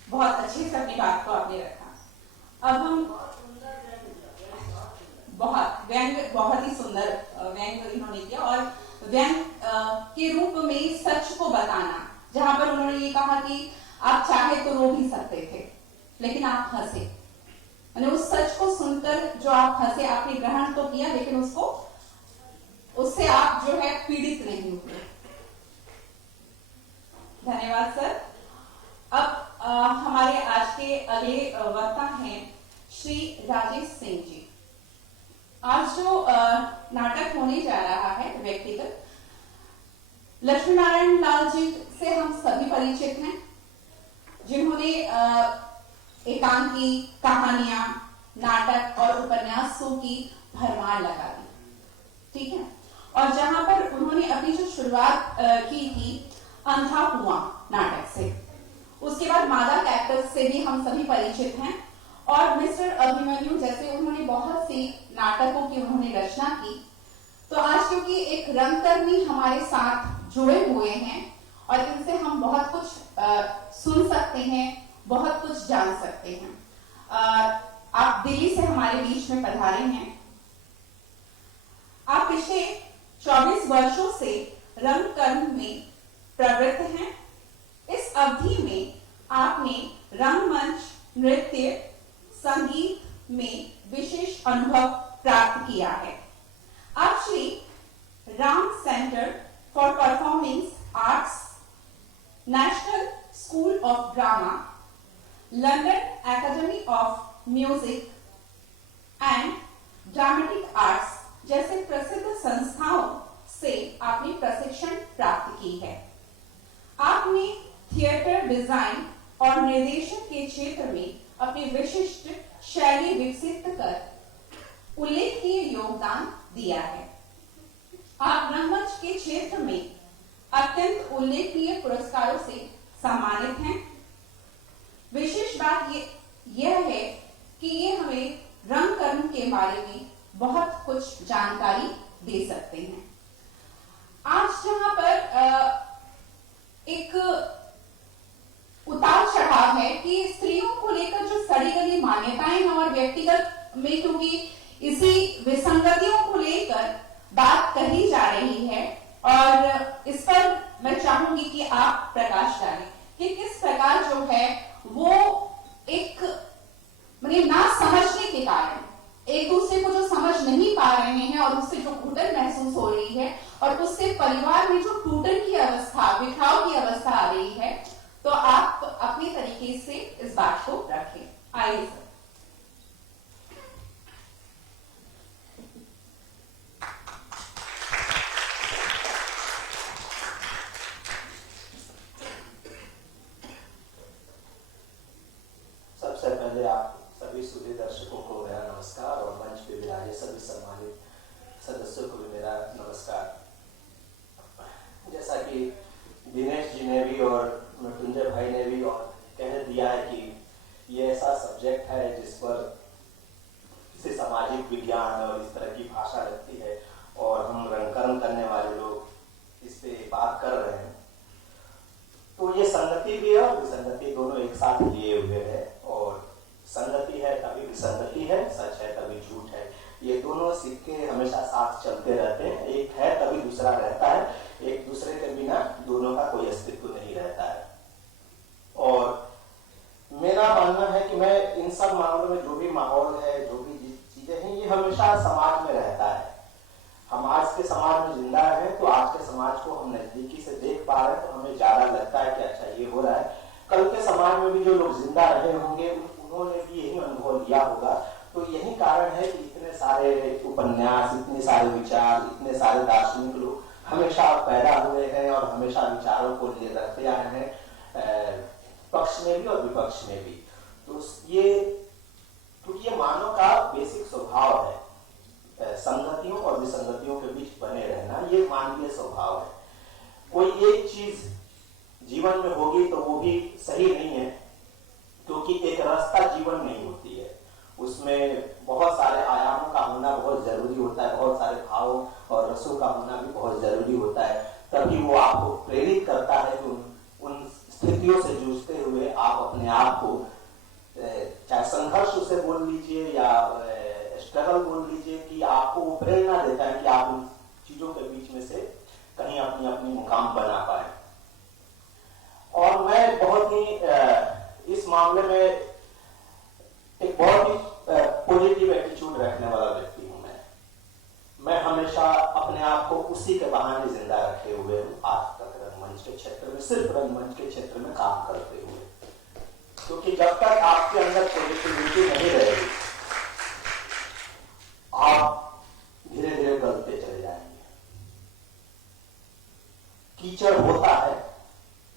बहुत अच्छे से अपनी बात को आपने रखा। अब हम बहुत ही सुंदर व्यंग इन्होंने किया, और व्यंग के रूप में सच को बताना, जहां पर उन्होंने ये कहा कि आप चाहे तो रो भी सकते थे लेकिन आप हंसे, उस सच को सुनकर जो आप हंसे, आपने ग्रहण तो किया लेकिन उससे आप जो है पीड़ित नहीं हुए। धन्यवाद सर। अब हमारे आज के अगले वक्ता हैं श्री राजेश सिंह जी। आज जो नाटक होने जा रहा है व्यक्तिगत, लक्ष्मी नारायण लाल जी से हम सभी परिचित हैं, जिन्होंने एकांकी, कहानियां, नाटक और उपन्यासों की भरमार लगा दी, ठीक है। और जहां पर उन्होंने अपनी जो शुरुआत की थी अंधा कुआं नाटक से, उसके बाद मादा कैक्टस से भी हम सभी परिचित हैं, और मिस्टर अभिमन्यु जैसे उन्होंने बहुत सी नाटकों की उन्होंने रचना की। तो आज क्योंकि एक रंगकर्मी हमारे साथ जुड़े हुए हैं और इनसे हम बहुत कुछ सुन सकते हैं, बहुत कुछ जान सकते हैं। आप दिल्ली से हमारे बीच में पधारे हैं। आप पिछले 24 वर्षों से रंगकर्म में प्रवृत्त हैं। इस अवधि में आपने रंगमंच, नृत्य, संगीत में विशेष अनुभव प्राप्त किया है। आप Shri Ram centre for performing arts, national school of drama, London academy of music and dramatic arts जैसे प्रसिद्ध संस्थाओं से आपने प्रशिक्षण प्राप्त की है। आपने थिएटर डिजाइन और निर्देशन के क्षेत्र में अपनी विशिष्ट शैली विकसित कर उल्लेखनीय योगदान दिया है। आप रंगमंच के क्षेत्र में अत्यंत उल्लेखनीय पुरस्कारों से सम्मानित हैं। विशेष बात यह है कि ये हमें रंगकर्म के बारे में बहुत कुछ जानकारी दे सकते हैं। आज जहां पर एक उतार चढ़ाव है कि स्त्रियों को लेकर जो सड़ी गली मान्यताएं हैं और व्यक्तिगत में क्योंकि इसी विसंगतियों को लेकर बात कही जा रही है, और इस पर मैं चाहूंगी कि आप प्रकाश डालें कि किस प्रकार जो है वो एक ना समझने के कारण एक दूसरे को जो समझ नहीं पा रहे हैं और उससे जो घुटन महसूस हो रही है और उससे परिवार में जो टूटन की अवस्था, बिखराव की अवस्था आ रही है, तो आप अपने तरीके से इस बात को रखें। आइए सर। सबसे पहले आप सभी सुधी दर्शकों को मेरा नमस्कार और मंच पे विराजे सभी सम्मानित सदस्यों को भी मेरा नमस्कार। जैसा कि दिनेश जी ने भी और मृत्युंजय भाई ने भी और कह दिया है कि ये ऐसा सब्जेक्ट है जिस पर किसी सामाजिक विज्ञान और इस तरह की भाषा लगती है और हम रंगकर्म करने वाले लोग इस पे बात कर रहे हैं, तो ये संगति भी है और विसंगति दोनों एक साथ लिए हुए है। और संगति है तभी विसंगति है, सच है तभी झूठ है, ये दोनों सिक्के हमेशा साथ चलते रहते हैं। एक है तभी दूसरा रहता है, एक दूसरे के बिना दोनों का कोई अस्तित्व नहीं रहता है। और मेरा मानना है कि मैं इन सब मामलों में जो भी माहौल है, जो भी चीजें हैं, ये हमेशा समाज में रहता है। हम आज के समाज में जिंदा है तो आज के समाज को हम नजदीकी से देख पा रहे हैं, तो हमें ज्यादा लगता है कि अच्छा ये हो रहा है। कल के समाज में भी जो लोग जिंदा रहे होंगे उन्होंने भी यही अनुभव लिया होगा। तो यही कारण है कि इतने सारे उपन्यास, इतने सारे विचार, इतने सारे दार्शनिक लोग हमेशा पैदा हुए हैं और हमेशा विचारों को लिए रखते आए हैं, पक्ष में भी और विपक्ष में भी। तो ये क्योंकि ये मानव का बेसिक स्वभाव है, संगतियों और विसंगतियों के बीच बने रहना, ये मानवीय स्वभाव है। कोई एक चीज जीवन में होगी तो वो भी सही नहीं है, क्योंकि एक रास्ता जीवन नहीं होती है, उसमें बहुत सारे आयामों का होना बहुत जरूरी होता है, बहुत सारे भावों और रसों का होना भी बहुत जरूरी होता है। तभी वो आपको प्रेरित करता है कि उन स्थितियों से जूझते हुए आप अपने आप को, चाहे संघर्ष उसे बोल लीजिए या स्ट्रगल बोल लीजिए, कि आपको वो प्रेरणा देता है कि आप उन चीजों के बीच में से कहीं अपनी अपनी मुकाम बना पाए। और मैं बहुत ही इस मामले में एक बहुत ही पॉजिटिव एटीट्यूड रखने वाला व्यक्ति हूं। मैं हमेशा अपने आप को उसी के बहाने जिंदा रखे हुए हूं आज तक, रंगमंच के क्षेत्र में, सिर्फ रंगमंच के क्षेत्र में काम करते हुए। क्योंकि जब तक आपके अंदर पॉजिटिविटी नहीं रहेगी, आप धीरे धीरे गलते चले जाएंगे। कीचड़ होता है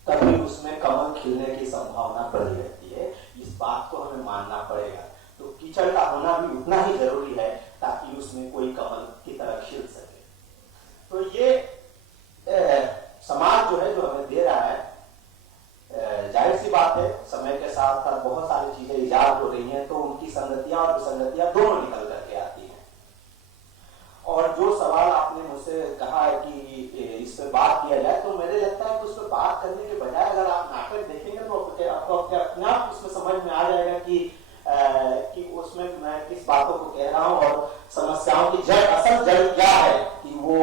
तभी उसमें कमल खिलने की संभावना बनी रहती है, इस बात को हमें मानना पड़ेगा। तो कीचड़ का होना भी उतना ही जरूरी है ताकि उसमें कोई कमल की तरह खिल सके। तो ये समाज जो है, जो हमें दे रहा है, जाहिर सी बात है समय के साथ साथ बहुत सारी चीजें इजाद हो रही हैं, तो उनकी विसंगतियां दोनों निकल करके आती हैं। और जो सवाल आपने मुझसे कहा है कि इस पर बात किया जाए, तो मुझे लगता है कि उस पर बात करने के बजाय अगर आप नाटक देखेंगे तो आपको अपने आप उसमें समझ में आ जाएगा कि उसमें मैं किस बातों को कह रहा हूँ और समस्याओं की असल जड़ क्या है, कि वो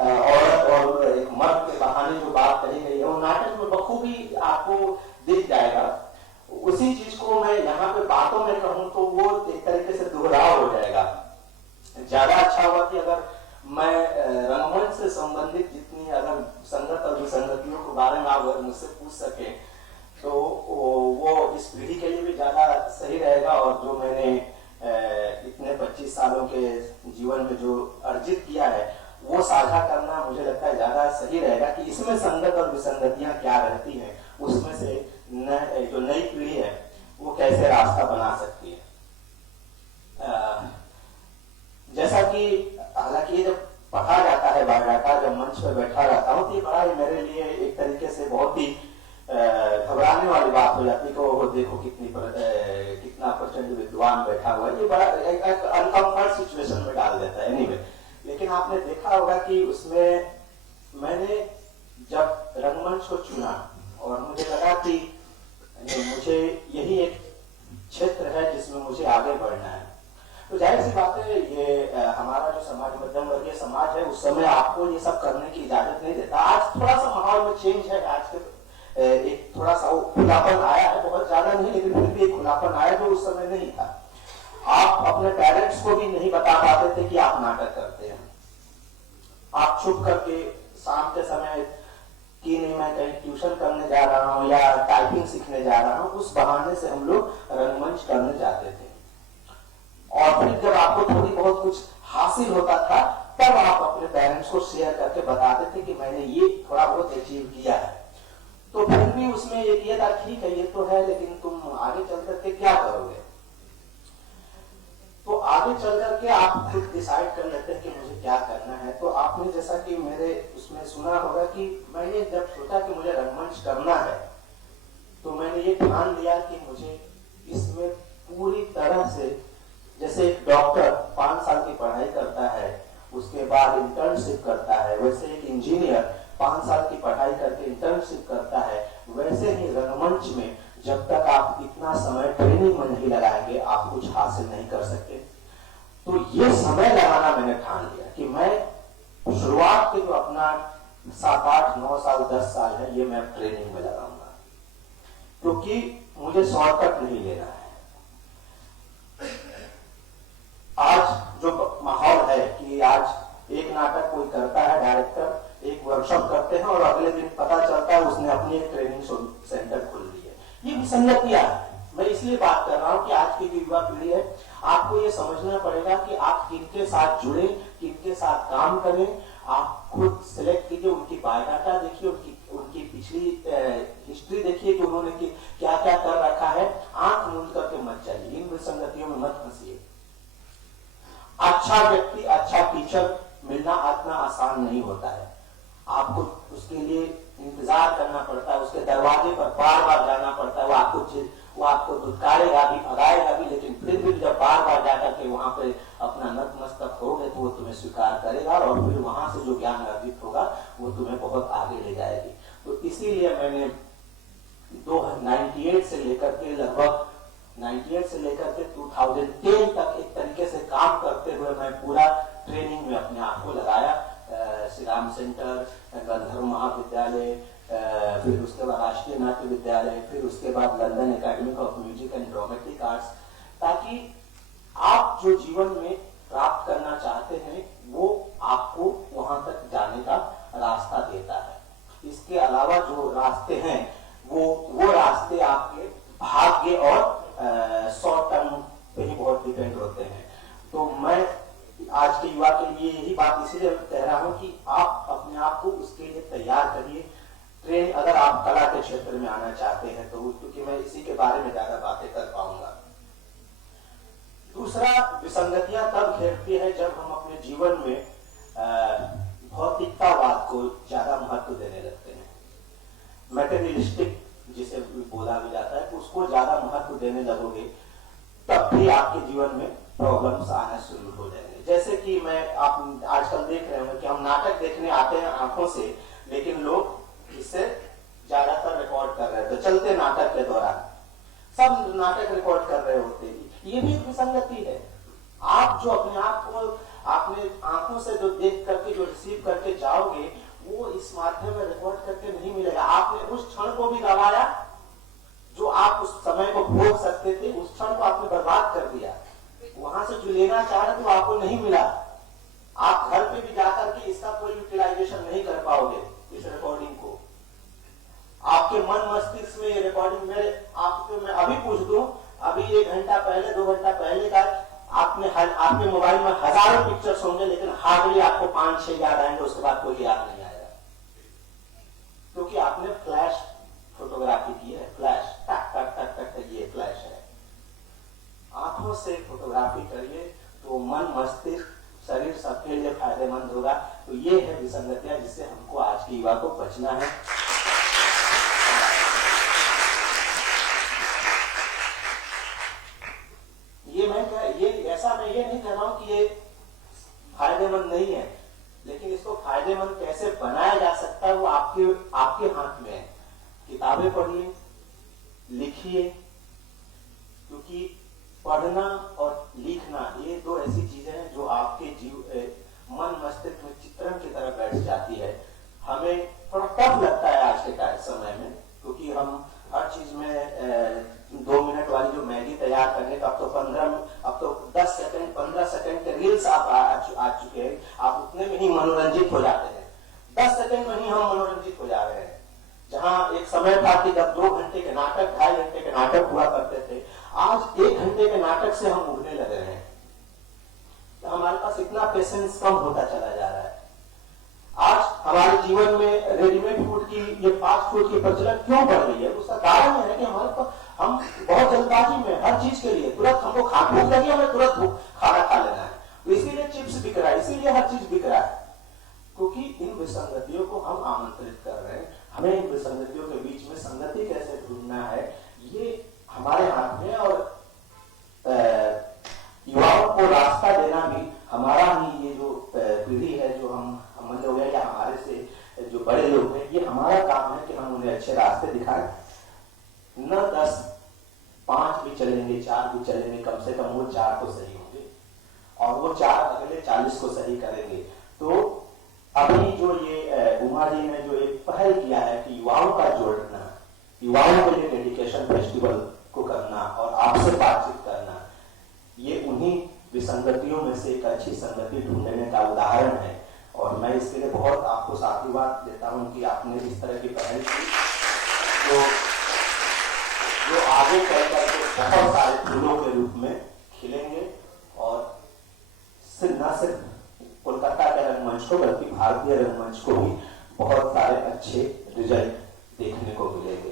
औरत और एक मर्द के बहाने जो बात कही गई है वो नाटक में बखूबी आपको दिख जाएगा। उसी चीज को मैं यहाँ पे बातों में कहूँ तो वो एक तरीके से दोहराव हो जाएगा। ज्यादा अच्छा होगा कि अगर मैं रंगमंच से संबंधित जितनी अगर संगत और विसंगतियों के बारे में आप मुझसे पूछ सके तो वो इस पीढ़ी के लिए भी ज्यादा सही रहेगा। और जो मैंने इतने 25 सालों के जीवन में जो अर्जित किया है वो साझा करना मुझे लगता है ज्यादा सही रहेगा कि इसमें संगत और विसंगतियां क्या रहती हैं, उसमें से जो नई पीढ़ी है वो कैसे रास्ता बना सकती है। जैसा कि हालांकि ये जब पढ़ा जाता है बायोडाटा, जब मंच पर बैठा रहता हूँ तो ये बड़ा ही मेरे लिए एक तरीके से बहुत ही घबराने वाली बात हो जाती है कि वो देखो कितना प्रचंड विद्वान बैठा हुआ है। ये बड़ा एक अनकंफर्ट सिचुएशन में डाल देता है। एनीवे, लेकिन आपने देखा होगा कि उसमें मैंने जब रंगमंच को चुना और मुझे लगा कि मुझे यही एक क्षेत्र है जिसमें मुझे आगे बढ़ना है, तो जाहिर सी बात है ये हमारा जो समाज मध्यम वर्गीय समाज है उस समय आपको ये सब करने की इजाजत नहीं देता। आज थोड़ा सा माहौल में चेंज है, आज के एक थोड़ा सा खुलापन आया है, बहुत ज्यादा नहीं लेकिन फिर भी एक खुलापन आया जो उस समय नहीं था। आप अपने पेरेंट्स को भी नहीं बता पाते थे कि आप नाटक करते हैं। आप छुप करके शाम के समय कि नहीं मैं कहीं ट्यूशन करने जा रहा हूँ या टाइपिंग सीखने जा रहा हूँ, उस बहाने से हम लोग रंगमंच करने जाते थे। और फिर जब आपको थोड़ी बहुत कुछ हासिल होता था तब आप अपने पेरेंट्स को शेयर करके बताते थे कि मैंने ये थोड़ा बहुत अचीव किया है। तो फिर भी उसमें एक ये था, ठीक है ये तो है लेकिन तुम आगे चल करके क्या करोगे। तो आगे चल करके आप खुद डिसाइड कर लेते हैं कि मुझे क्या करना है। तो आपने जैसा कि मेरे उसमें सुना होगा कि मैंने जब सोचा कि मुझे रंगमंच करना है तो मैंने ये ठान लिया कि मुझे इसमें पूरी तरह से, जैसे एक डॉक्टर 5 साल की पढ़ाई करता है उसके बाद इंटर्नशिप करता है, वैसे एक इंजीनियर 5 साल की पढ़ाई करके इंटर्नशिप करता है, वैसे ही रंगमंच में जब तक आप इतना समय ट्रेनिंग में नहीं लगाएंगे आप कुछ हासिल नहीं कर सकते। तो ये समय लगाना मैंने ठान लिया कि मैं शुरुआत के जो अपना 7, 8, 9 साल 10 साल है ये मैं ट्रेनिंग में लगाऊंगा, क्योंकि मुझे शॉर्टकट नहीं लेना है। आज जो माहौल है कि आज एक नाटक कोई करता है, डायरेक्टर एक वर्कशॉप करते हैं और अगले दिन पता चलता है उसने अपनी एक ट्रेनिंग सेंटर खोल ली है। ये विसंगतियां है। मैं इसलिए बात कर रहा हूं कि आज की जो युवा पीढ़ी है आपको ये समझना पड़ेगा कि आप किनके साथ जुड़े, किनके साथ काम करें। आप खुद सिलेक्ट कीजिए, उनकी बायोडाटा देखिए, उनकी पिछली हिस्ट्री देखिए कि उन्होंने क्या क्या कर रखा है। आंख मूंद करके मत जाइए, इन विसंगतियों में मत फंसिए। अच्छा व्यक्ति, अच्छा टीचर मिलना इतना आसान नहीं होता है। आपको उसके लिए इंतजार करना पड़ता है, उसके दरवाजे पर बार बार जाना पड़ता है। वो आपको धुतकारेगा भी, भगाएगा भी, लेकिन फिर भी जब बार बार जाकर के वहां पे अपना नतमस्तक होगे तो वो तुम्हें स्वीकार करेगा और फिर वहां से जो ज्ञान अर्जित होगा वो तुम्हें बहुत आगे ले जाएगी। तो इसीलिए मैंने 98 से लेकर के लगभग 98 से लेकर के 2010 तक एक तरीके से काम करते हुए मैं पूरा ट्रेनिंग में अपने आप को लगाया। श्री राम सेंटर, गंधर्व महाविद्यालय, फिर उसके बाद राष्ट्रीय नाट्य विद्यालय, फिर उसके बाद London academy of music and dramatic arts, ताकि आप जो जीवन में प्राप्त करना चाहते हैं वो आपको वहां तक जाने का रास्ता देता है। इसके अलावा जो रास्ते हैं वो रास्ते आपके भाग्य और शॉर्ट टर्म पे ही बहुत डिपेंड होते हैं। तो मैं आज के युवा के लिए यही बात इसलिए कह रहा हूं कि आप अपने आप को उसके लिए तैयार करिए। ट्रेन अगर आप कला के क्षेत्र में आना चाहते हैं तो, क्योंकि मैं इसी के बारे में ज्यादा बातें कर पाऊंगा। दूसरा, विसंगतियां तब घेरती है जब हम अपने जीवन में भौतिकतावाद को ज्यादा महत्व देने लगते हैं। मैटेरियलिस्टिक जिसे बोला भी जाता है, उसको ज्यादा महत्व देने लगोगे तब भी आपके जीवन में प्रॉब्लम्स आना शुरू हो जाएंगे। जैसे कि आप आजकल देख रहे होंगे कि हम नाटक देखने आते हैं आंखों से, लेकिन लोग इससे ज्यादातर रिकॉर्ड कर रहे हैं। तो चलते नाटक के दौरान सब नाटक रिकॉर्ड कर रहे होते हैं, ये भी एक विसंगति है। आप जो अपने आप को आपने आंखों से जो देख करके जो रिसीव करके जाओगे, वो इस माध्यम में रिकॉर्ड करके नहीं मिलेगा। आपने उस क्षण को भी गवाया जो आप उस समय को भोग सकते थे, उस क्षण को आपने बर्बाद कर दिया। वहां से जो लेना चाह रहे थे वो आपको नहीं मिला। आप घर पे भी जाकर के इसका कोई यूटिलाइजेशन नहीं कर पाओगे, इस रिकॉर्डिंग को। आपके मन मस्तिष्क में ये रिकॉर्डिंग आपको मैं अभी पूछ दूं, अभी 1 घंटा पहले 2 घंटा पहले का आपके मोबाइल में हजारों पिक्चर्स होंगे, लेकिन हार्डली आपको 5-6 याद आएंगे, उसके बाद कोई याद नहीं आएगा, क्योंकि आपने फ्लैश फोटोग्राफी की है। फ्लैश टक टक टक टक, ये फ्लैश है। आंखों से फोटोग्राफी करिए तो मन मस्तिष्क शरीर सबके लिए फायदेमंद होगा। तो ये है विसंगतियां जिससे हमको आज के युवा को बचना है। मैं ये नहीं कह रहा हूं कि ये फायदेमंद नहीं है, लेकिन इसको फायदेमंद कैसे बनाया जा सकता है वो आपके हाथ में है। किताबें पढ़िए, लिखिए, क्योंकि पढ़ना और लिखना ये 2 ऐसी चीजें हैं जो आपके मन मस्तिष्क में चित्रण की तरह बैठ जाती है। हमें थोड़ा टफ लगता है आज के समय में, क्योंकि हम हर चीज में 2 मिनट वाली जो मैगी तैयार करने का अब तो 10 सेकंड 15 सेकंड के रील्स आ चुके हैं। आप उतने में ही मनोरंजित हो जाते हैं। 10 सेकंड में ही हम मनोरंजित हो जा रहे हैं। जहां एक समय था कि जब 2 घंटे के नाटक 2.5 घंटे के नाटक हुआ करते थे, आज 1 घंटे के नाटक से हम उगने लगे हैं। तो हमारे पास इतना पेशेंस कम होता चला जा रहा है। आज हमारे जीवन में रेडीमेड फूड की, ये फास्ट फूड की प्रचलन क्यों बढ़ रही है? उसका कारण है कि हम बहुत जल्दबाजी में हर चीज के लिए तुरंत हमको भूख लगी, हमें तुरंत खाना खा लेना है। तो इसीलिए चिप्स बिक रहा है, इसीलिए हर चीज बिक रहा है, क्योंकि इन विसंगतियों को हम आमंत्रित कर रहे हैं। हमें इन विसंगतियों के बीच में संगति कैसे ढूंढना है, ये हमारे हाथ में। और युवाओं को रास्ता देना भी हमारा ही, ये जो पीढ़ी है, जो हम लोग हैं या हमारे से जो बड़े लोग हैं, ये हमारा काम है कि हम उन्हें अच्छे रास्ते दिखाएं। न 10, 5 भी चलेंगे, 4 भी चलेंगे, कम से कम वो 4 तो सही होंगे, और वो 4 अगले 40 को सही करेंगे। तो अभी जो ये उमा जी ने जो एक पहल किया है कि युवाओं का जोड़ना, युवाओं के लिए डेडिकेशन फेस्टिवल को करना और आपसे बातचीत करना, ये उन्हीं विसंगतियों में से एक अच्छी संगति ढूंढने का उदाहरण है। और मैं इसके लिए बहुत आपको साधुवाद देता हूं कि आपने इस तरह की पहल की, जो आगे चलकर के बहुत सारे फूलों के रूप में खिलेंगे। और न सिर्फ कोलकाता के रंगमंच को, बल्कि भारतीय रंगमंच को भी बहुत सारे अच्छे रिजल्ट देखने को मिलेंगे।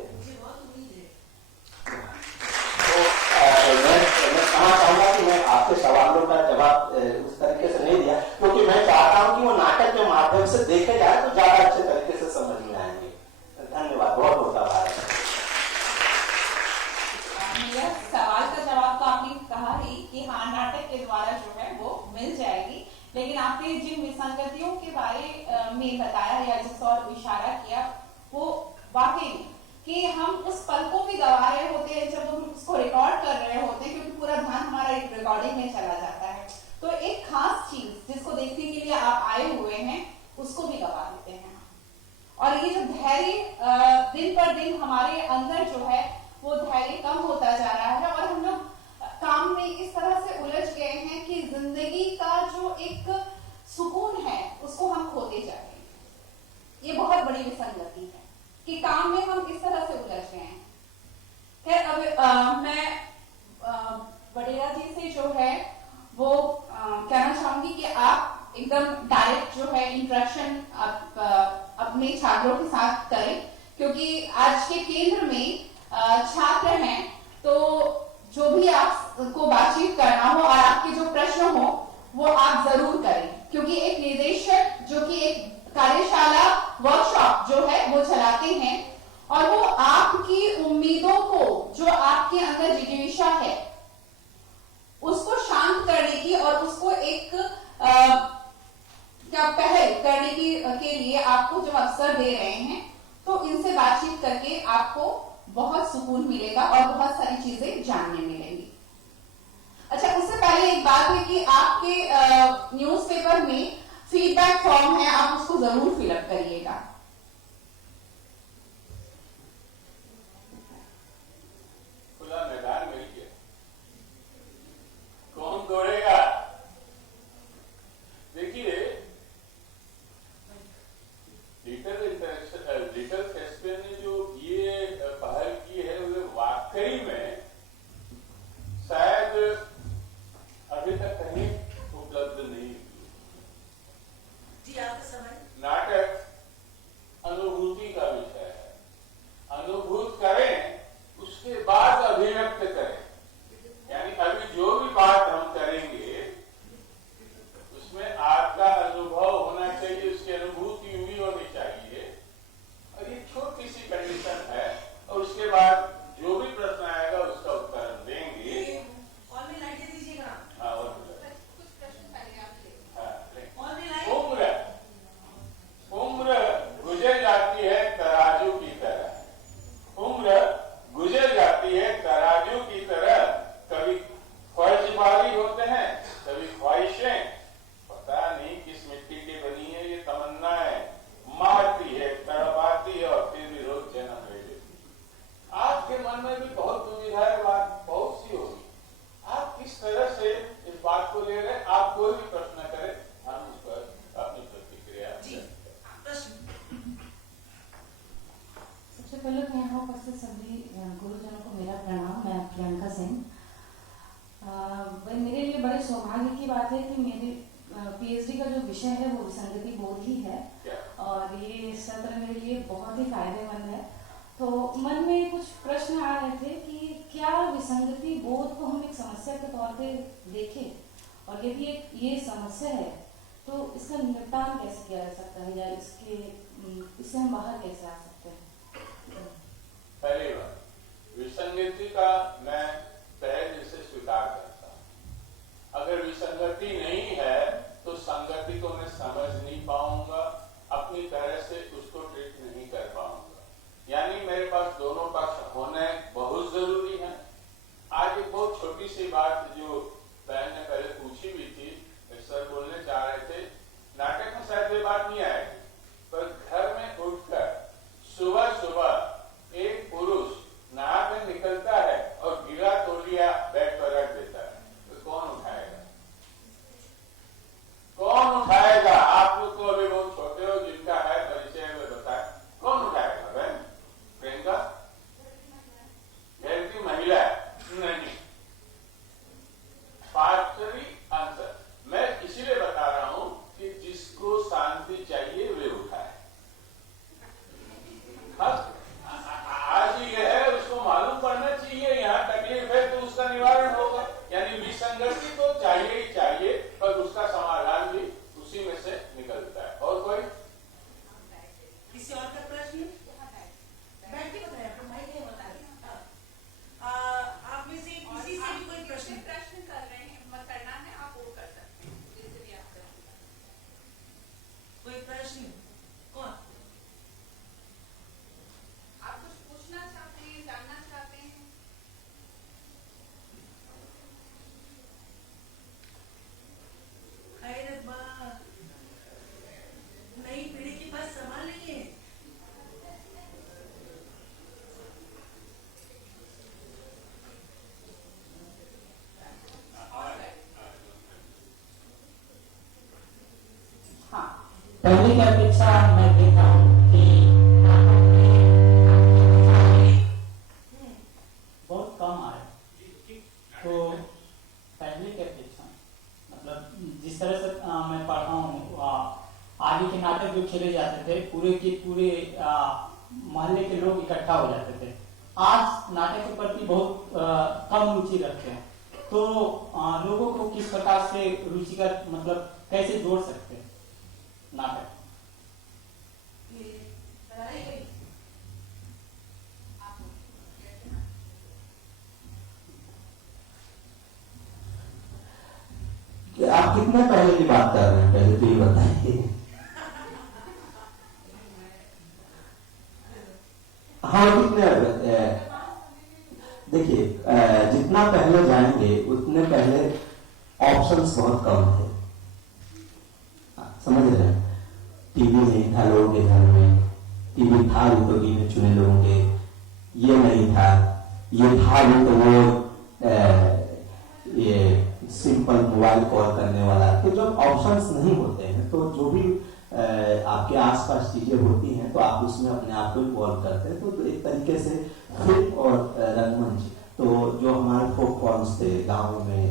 मैं कहना चाहूंगा कि मैं आपके सवालों का जवाब उस तरीके से नहीं दिया, क्योंकि मैं चाहता हूं कि वो नाटक के माध्यम से देखे जाए तो ज्यादा अच्छे तरीके से समझ में आएंगे। धन्यवाद, बहुत बहुत आभार। मेरा सवाल का जवाब तो आपने कहा ही कि हाँ, नाटक के द्वारा जो है वो मिल जाएगी, लेकिन आपने जिन विसंगतियों के बारे में बताया या जिस और इशारा किया, वो वाकई कि हम उस पल को भी गवा रहे होते हैं जब हम उसको रिकॉर्ड कर रहे होते हैं, क्योंकि पूरा ध्यान हमारा एक रिकॉर्डिंग में चला जाता है। तो एक खास चीज जिसको देखने के लिए आप आए हुए हैं, उसको भी गवा देते हैं। और ये जो धैर्य दिन पर दिन हमारे अंदर जो है वो धैर्य कम होता जा रहा है, और हम लोग काम में इस तरह से उलझ गए हैं कि जिंदगी का जो एक सुकून है उसको हम खोते जा रहे हैं। ये बहुत बड़ी विसंगति है कि काम में हम इस तरह से उलझ गए हैं। खैर, अब मैं वडेरा जी से जो है वो कहना चाहूंगी कि आप एकदम डायरेक्ट जो है इंटरेक्शन अपने छात्रों के साथ करें, क्योंकि आज के केंद्र में छात्र हैं, तो जो भी आपको बातचीत करना हो और आपके जो प्रश्न हो वो आप जरूर करें, क्योंकि एक निर्देशक जो कि एक कार्यशाला वर्कशॉप जो है वो चलाते हैं, और वो आपकी उम्मीदों को, जो आपके अंदर जिज्ञासा है, उसको शांत करने अवसर दे रहे हैं, तो इनसे बातचीत करके आपको बहुत सुकून मिलेगा और बहुत सारी चीजें जानने मिलेंगी। अच्छा, उससे पहले एक बात है कि आपके न्यूज़पेपर में फीडबैक फॉर्म है, आप उसको जरूर फिलअप करिएगा। खुला मैदान मिल गया, कौन दौड़ेगा? देखिए, डिजिटल कैस्पियन ने जो ये पहल की है, वो वाकई में शायद अभी तक कहीं उपलब्ध नहीं हुई। नाटक अनुभूति का विषय है, अनुभूत करें, उसके बाद अभिव्यक्त करें। यानी अभी जो भी बात हम करेंगे उसमें आपका अनुभव होना चाहिए, उसकी अनुभूति हुई होनी चाहिए, और ये छोटी सी कंडीशन है। और उसके बाद जो भी प्रश्न आएगा उसका उत्तर हम देंगे। और भी लाइटें दीजिएगा। हाँ, और कुछ प्रश्न पहले आप ले। और भी लाइट। उम्र गुजर जाती है तराजू की तरह, उम्र गुजर जाती है तराजू की तरह। कभी फर्जबारी होते हैं, कभी ख्वाहिशें, पता नहीं किस मिट्टी की बनी है ये तमन्नाएं, मारती है, तड़पाती है और फिर भी रोज जन्म ले लेती। आपके मन में भी बहुत दुविधाएं बात बहुत सी होगी। आप किस तरह से इस बात को ले रहे हैं? आप कोई भी प्रश्न करें, हम उस पर अपनी प्रतिक्रिया। सबसे पहले तो यहाँ उपस्थित सभी गुरुजनों को मेरा प्रणाम। मैं प्रियंका सिंह। मेरे लिए बड़े सौभाग्य की बात है कि मेरी पीएचडी का जो विषय है वो विसंगति बोध ही है, और ये सत्र मेरे लिए बहुत ही फायदेमंद है। तो मन में कुछ प्रश्न आ रहे थे कि क्या विसंगति बोध को हम एक समस्या के तौर पे देखें, और यदि एक ये समस्या है तो इसका निपटान कैसे किया जा सकता है, या इससे हम बाहर कैसे आ सकते हैं? पहली बात, विसंगति का मैं पहले से स्वीकार करता हूं। अगर विसंगति नहीं है तो संगति को मैं समझ नहीं पाऊंगा, अपनी तरह से उसको ट्रीट नहीं कर पाऊंगा। यानी मेरे पास दोनों पक्ष होने बहुत जरूरी है। आज एक बहुत छोटी सी बात जो बहन ने पहले पूछी भी थी, सर बोलने चाह रहे थे, नाटक में शायद ये बात नहीं आएगी, पर घर में उठकर सुबह सुबह एक पुरुष नहा कर निकलता है और गिरा तौलिया बेड पर रख देता है, तो कौन उठाएगा? कौन उठाएगा? आप लोग तो अभी बहुत छोटे हो, जिनका है परिचय में बताए, कौन उठाएगा? बहन प्रियंका, घर की महिला नहीं। पार्टरी आंसर। मैं इसीलिए बता रहा हूं कि जिसको शांति चाहिए वे उठाए। आज ये है, उसको मालूम पड़ना चाहिए यहाँ तकलीफ है तो उसका निवारण होगा। यानी विसंगति तो चाहिए ही चाहिए, पर उसका समाधान भी उसी में से निकलता है। और कोई किसी और का प्रश्न? बैठ के बताया, आपको माइक नहीं बताया। आप में से किसी से भी कोई प्रश्न कर रहे हैं, मत करना है, आप वो कर सकते हैं, जिससे भी आप करें। कोई प्रश्न? कौन? आप कुछ पूछना चाहते हैं, जानना चाहते हैं? खैर नई पीढ़ी के पास सवाल नहीं है। हाँ, पहले की अपेक्षा मैं देखा हूँ कि बहुत कम आए, तो पहले की अपेक्षा मतलब जिस तरह से मैं पढ़ा हूँ, आगे के नाटक जो खेले जाते थे पूरे के पूरे मोहल्ले के लोग इकट्ठा हो जाते थे। आज नाटक के प्रति बहुत कम रुचि रखते हैं, तो लोगों को किस प्रकार से रुचिकर मतलब कैसे जोड़ सकते हैं नाटक? आप कितने पहले की बात कर रहे हैं, पहले तो ये बताइए। ऑप्शंस बहुत कम थे। समझ रहे हैं? टीवी नहीं था लोगों के घर में, टीवी था भी तो गिने चुने लोगों के, ये नहीं था, ये था भी तो वो ये सिंपल मोबाइल कॉल करने वाला। तो जब ऑप्शंस नहीं होते हैं तो जो भी आपके आसपास चीजें होती हैं तो आप उसमें अपने आप को इन्वॉल्व करते हैं। तो एक तरीके से फिल्म और रंगमंच, तो जो हमारे फोक फॉर्म्स थे गाँव में,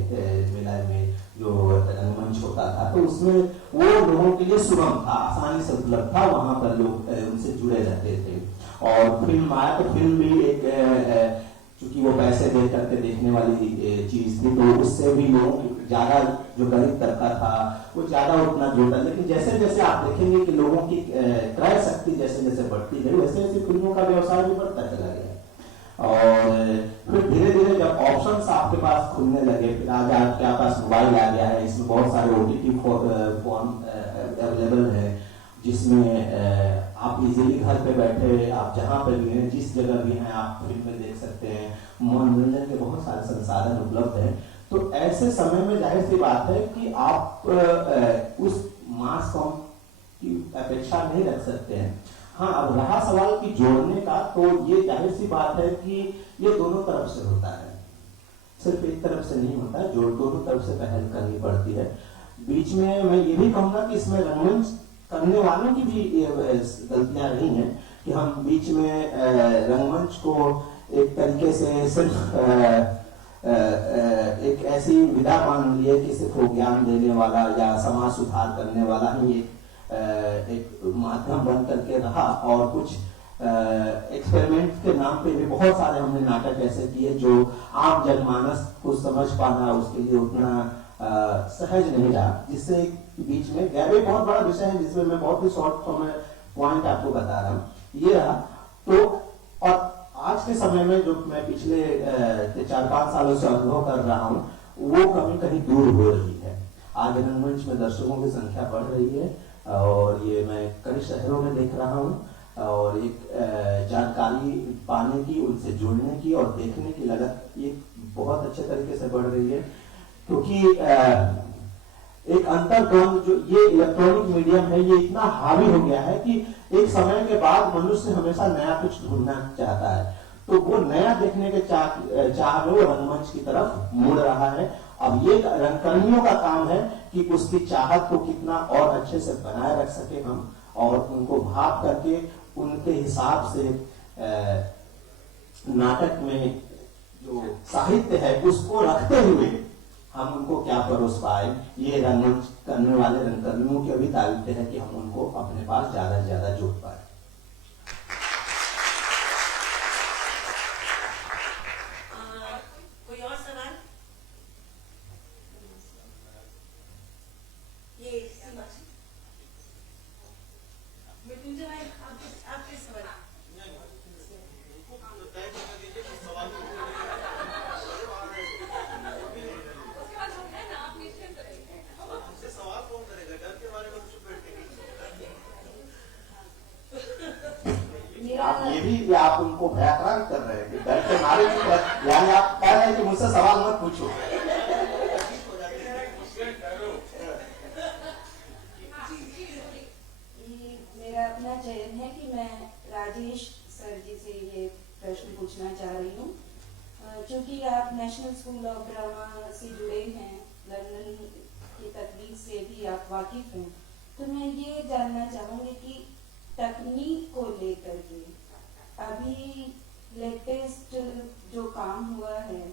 मेला में जो रंगमंच होता था, तो उसमें वो लोगों के लिए सुगम था, आसानी से उपलब्ध था, वहां पर लोग उनसे जुड़े रहते थे। और फिल्म आया तो फिल्म भी एक चूंकि वो पैसे दे करके देखने वाली चीज थी, तो उससे भी लोगों की ज्यादा जो गरीब तबका था वो ज्यादा उतना जुड़ता। लेकिन जैसे जैसे आप देखेंगे कि लोगों की क्रय शक्ति जैसे जैसे बढ़ती गई, वैसे वैसे फिल्मों का व्यवसाय भी बढ़ता चला गया। और फिर धीरे धीरे जब ऑप्शंस आपके पास खुलने लगे, फिर आज आपके पास मोबाइल आ गया है, इसमें बहुत सारे OTT फॉर्म अवेलेबल है, जिसमें आप इजीली घर पे बैठे आप जहाँ पे भी हैं, जिस जगह भी हैं, आप फिल्में देख सकते हैं। मनोरंजन के बहुत सारे संसाधन उपलब्ध हैं। तो ऐसे समय में जाहिर सी बात है कि आप उस मास कॉम की अपेक्षा नहीं रख सकते हैं। हाँ, अब रहा सवाल की जोड़ने का, तो ये जाहिर सी बात है कि ये दोनों तरफ से होता है, सिर्फ एक तरफ से नहीं होता है, जो दोनों तरफ से पहल करनी पड़ती है। बीच में मैं ये भी कहूंगा कि इसमें रंगमंच करने वालों की भी गलतियां रही हैं कि हम बीच में रंगमंच को एक तरीके से सिर्फ एक ऐसी विधा मान लिए कि सिर्फ वो ज्ञान देने वाला या समाज सुधार करने वाला ही एक माध्यम बन करके रहा। और कुछ एक्सपेरिमेंट के नाम पे भी बहुत सारे हमने नाटक ऐसे किए जो आम जनमानस को समझ पाना उसके लिए उतना सहज नहीं रहा, जिससे बीच में गैप एक बहुत बड़ा विषय है जिसमें मैं बहुत ही शॉर्ट फॉर्म में पॉइंट आपको बता रहा हूँ। ये रहा। तो और आज के समय में जो मैं पिछले 4-5 सालों से अनुभव कर रहा हूँ, वो कहीं कहीं दूर हो रही है। आज रंगमंच में दर्शकों की संख्या बढ़ रही है और ये मैं कई शहरों में देख रहा हूँ, और एक जानकारी पाने की, उनसे जुड़ने की और देखने की लगत ये बहुत अच्छे तरीके से बढ़ रही है। क्योंकि एक अंतर्द्वंद जो ये इलेक्ट्रॉनिक मीडियम है, ये इतना हावी हो गया है कि एक समय के बाद मनुष्य हमेशा नया कुछ ढूंढना चाहता है। तो वो नया देखने के चाह में वो रंगमंच की तरफ मुड़ रहा है। अब ये रंगकर्मियों का काम है कि उसकी चाहत को कितना और अच्छे से बनाए रख सके हम, और उनको भाप करके उनके हिसाब से नाटक में जो साहित्य है उसको रखते हुए हम उनको क्या परोस पाए। ये रंगमंच करने वाले रंगकर्मियों के भी दायित्व है कि हम उनको अपने पास ज्यादा से ज्यादा जोड़ पाए। कोई और सवाल? ये सीमा जी, मृत्युंजय भाई, आपके सवाल। आप ये भी आप उनको भयाक्रांत कर रहे हैं कि डर के मारे, यानी आप कह रहे हैं कि मुझसे सवाल मत पूछो। मेरा अपना चयन है कि मैं राजेश सर जी से ये प्रश्न पूछना चाह रही हूँ। क्योंकि आप नेशनल स्कूल ऑफ ड्रामा से जुड़े हैं, लंदन की तकनीक से भी आप वाकिफ हैं, तो मैं ये जानना चाहूँगी कि तकनीक को लेकर के अभी लेटेस्ट जो काम हुआ है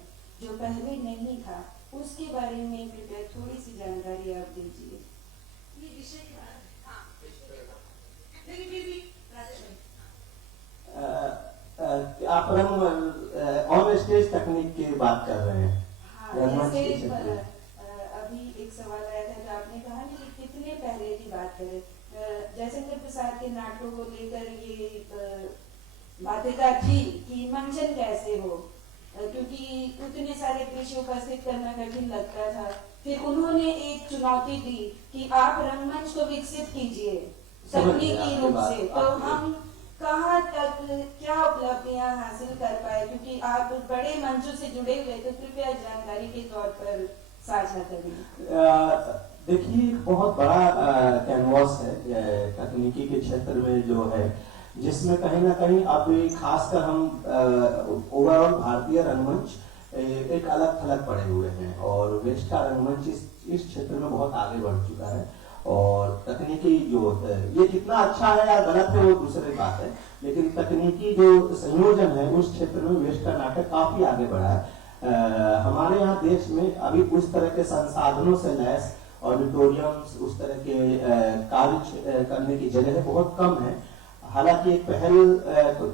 जो पहले नहीं था, उसके बारे में कृपया थोड़ी सी जानकारी आप दीजिए। ये विषय लेकिन फिर भी आप ऑन स्टेज तकनीक की बात कर रहे हैं। हाँ, जैसे अभी एक सवाल आया था जो आपने कहा कि कितने पहले की बात करें, जैसे प्रसाद के नाटकों को लेकर ये बाध्यता थी कि मंचन कैसे हो, क्योंकि उतने सारे दृश्य उपस्थित करना कठिन लगता था। फिर उन्होंने एक चुनौती दी कि आप रंगमंच को विकसित कीजिए तकनीकी रूप से। तो हम कहाँ तक क्या उपलब्धियां हासिल कर पाए, क्योंकि आप बड़े मंचों से जुड़े हुए, तो कृपया जानकारी के तौर पर साझा करें? देखिए, बहुत बड़ा कैनवास है तकनीकी के क्षेत्र में जो है, जिसमें कहीं ना कहीं अब खासकर हम ओवरऑल भारतीय रंगमंच एक अलग थलग पड़े हुए हैं और वेस्ट का रंगमंच इस क्षेत्र में बहुत आगे बढ़ चुका है। और तकनीकी जो ये कितना अच्छा है या गलत है वो दूसरी बात है, लेकिन तकनीकी जो संयोजन है उस क्षेत्र में वेस्ट का नाटक काफी आगे बढ़ा है। हमारे यहाँ देश में अभी उस तरह के संसाधनों से लैस ऑडिटोरियम्स, उस तरह के कार्य करने की जगह बहुत कम है। हालांकि एक पहल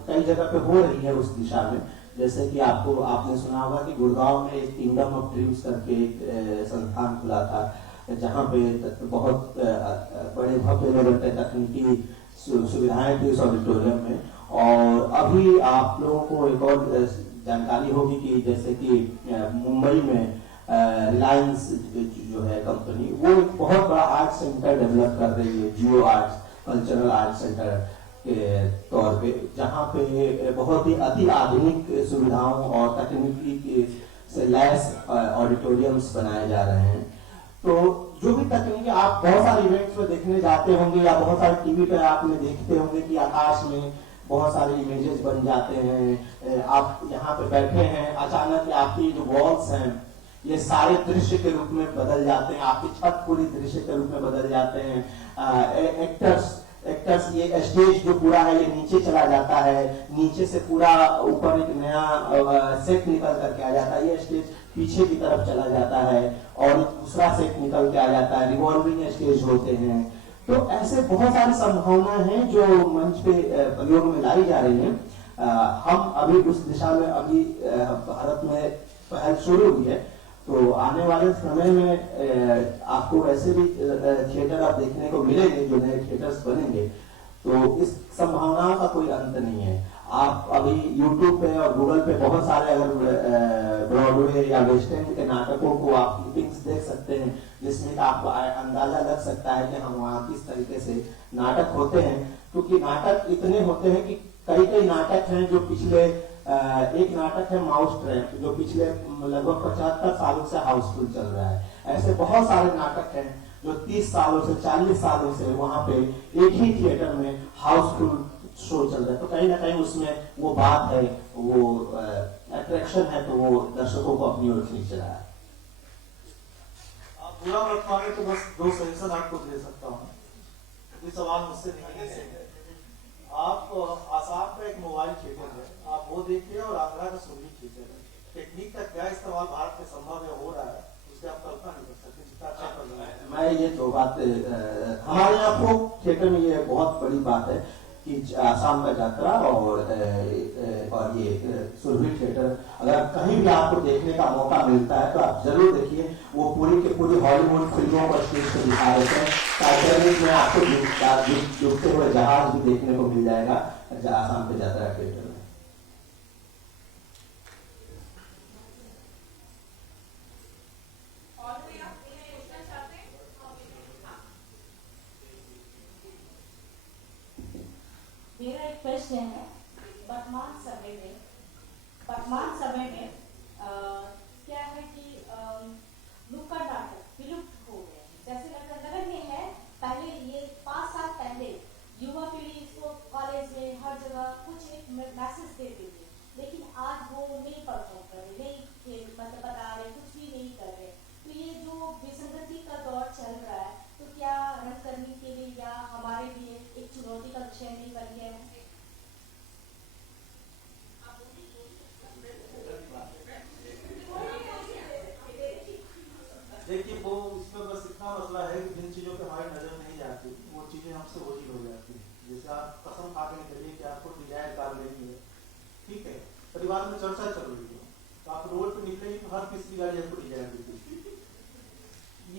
कई जगह पे हो रही है उस दिशा में, जैसे कि आपने सुना होगा कि गुड़गांव में एक किंगडम ऑफ ड्रीम्स करके एक संस्थान खुला था, जहाँ पे बहुत बड़े भव्य लेवल पे तकनीकी सुविधाएं थी उस ऑडिटोरियम में। और अभी आप लोगों को एक और जानकारी होगी कि जैसे कि मुंबई में रिलायंस जो है कंपनी, वो एक बहुत बड़ा आर्ट सेंटर डेवलप कर रही है, जियो आर्ट्स कल्चरल आर्ट सेंटर के तौर पे, जहाँ पे बहुत ही अति आधुनिक सुविधाओं और तकनीकी से लैस ऑडिटोरियम्स बनाए जा रहे हैं। तो जो भी तकनीकी आप बहुत सारे इवेंट्स में देखने जाते होंगे या बहुत सारे टीवी पे आपने देखते होंगे कि आकाश में बहुत सारे इमेजेस बन जाते हैं। आप यहाँ पे बैठे हैं, अचानक आपकी जो वॉल्स हैं ये सारे दृश्य के रूप में बदल जाते हैं, आपकी छत पूरी दृश्य के रूप में बदल जाते हैं। एक्टर्स ये स्टेज जो पूरा है ये नीचे चला जाता है, नीचे से पूरा ऊपर एक नया सेट निकल करके आ जाता है, ये स्टेज पीछे की तरफ चला जाता है और दूसरा सेट निकल के आ जाता है, रिवॉल्विंग स्टेज होते हैं। तो ऐसे बहुत सारी संभावनाएं हैं जो मंच पे प्रयोग में लाई जा रही हैं। हम अभी उस दिशा में अभी भारत में पहल शुरू हुई है, तो आने वाले समय में आपको ऐसे भी थिएटर आप देखने को मिलेंगे जो नए थिएटर्स बनेंगे। तो इस संभावनाओं का कोई अंत नहीं है। आप अभी YouTube पे और Google पे बहुत सारे अगर ब्रॉडवे या वेस्ट एंड के नाटकों को आप क्लिपिंग्स देख सकते हैं, जिसमें आपको अंदाजा लग सकता है कि हम वहाँ किस तरीके से नाटक होते हैं। क्योंकि नाटक इतने होते हैं कि कई नाटक हैं जो पिछले एक नाटक है माउस ट्रैप, जो पिछले लगभग 75 सालों से हाउसफुल चल रहा है। ऐसे बहुत सारे नाटक हैं जो 30 सालों से 40 सालों से वहां पे एक ही थिएटर में हाउसफुल शो चल रहा है। तो कहीं ना कहीं उसमें वो बात है, वो अट्रैक्शन है, तो वो दर्शकों को अपनी ओर खींच रहा है। आप पूरा मत माने तो बस 2 सजेशन आपको दे सकता हूँ, ये सवाल मुझसे नहीं है। आप आसाम का एक मोबाइल थिएटर है, आप वो देखिए, और आंध्रा का संगीत थिएटर है। टेक्निक का क्या इस्तेमाल भारत में संभव है, हो रहा है, उससे आप कल्पना नहीं कर सकते जितना अच्छा कर रहा है। मैं ये दो बात, हमारे यहाँ फोक थिएटर में ये बहुत बड़ी बात है कि आसाम का यात्रा और ये सुरभि थिएटर, अगर कहीं भी आपको देखने का मौका मिलता है तो आप जरूर देखिए। वो पूरी के पूरी हॉलीवुड फिल्मों पर स्टेज पे दिखा देते हैं। टाइटैनिक में आपको डूबते हुए जहाज भी देखने को मिल जाएगा आसाम के यात्रा थिएटर में। मेरा एक प्रश्न है, वर्तमान समय में क्या है कि नुक्कड़ नाटक विलुप्त हो गए। जैसे नगर में है, पहले ये 5 साल पहले युवा पीढ़ी इसको कॉलेज में हर जगह कुछ एक मैसेज देते थे, लेकिन आज वो नहीं परफॉर्म कर रहे, नहीं मतलब बता रहे, कुछ भी नहीं कर रहे। तो ये जो विसंगति का दौर चल रहा है, तो क्या रंगकर्मी के लिए या हमारे लिए एक चुनौती का विषय नहीं बन गया है? देखिए, वो इसमें बस इतना मसला है कि जिन चीजों पे हमारी नजर नहीं जाती वो चीजें हमसे ओझल हो जाती है। जैसे आप कसम खा के निकलिए कि आपको डिजाइन कार लेनी है, ठीक है, परिवार में चर्चा चल रही है, तो आप रोड पे निकलेंगे तो हर किसी गाड़ी आपको डिजाइन देती है।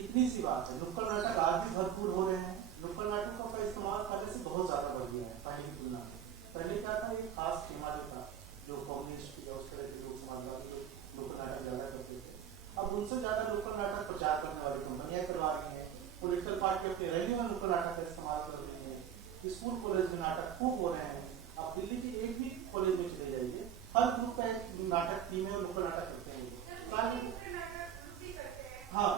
इतनी सी बात है। नुक्कड़ नाटक आज भी भरपूर हो रहे हैं। नुक्कड़ नाटकों का इस्तेमाल पहले से बहुत ज्यादा बढ़ गया है पहले की तुलना में। पहले क्या था, एक खास सीमा जो था, जो कम्युनिस्ट या उस तरह के लोग समाजवादी लोग नुक्कड़ नाटक ज्यादा करते थे। अब उनसे ज्यादा नुक्कड़ नाटक प्रचार करने वाली कंपनियां करवा रही हैं। पॉलिटिकल पार्टी अपनी रैली में नुक्कड़ नाटक का इस्तेमाल कर रही है। स्कूल कॉलेज में नाटक खूब हो रहे हैं। आप दिल्ली के एक भी कॉलेज में चले जाइए, हर ग्रुप का एक नाटक टीम है और नुक्कड़ नाटक करते हैं। हाँ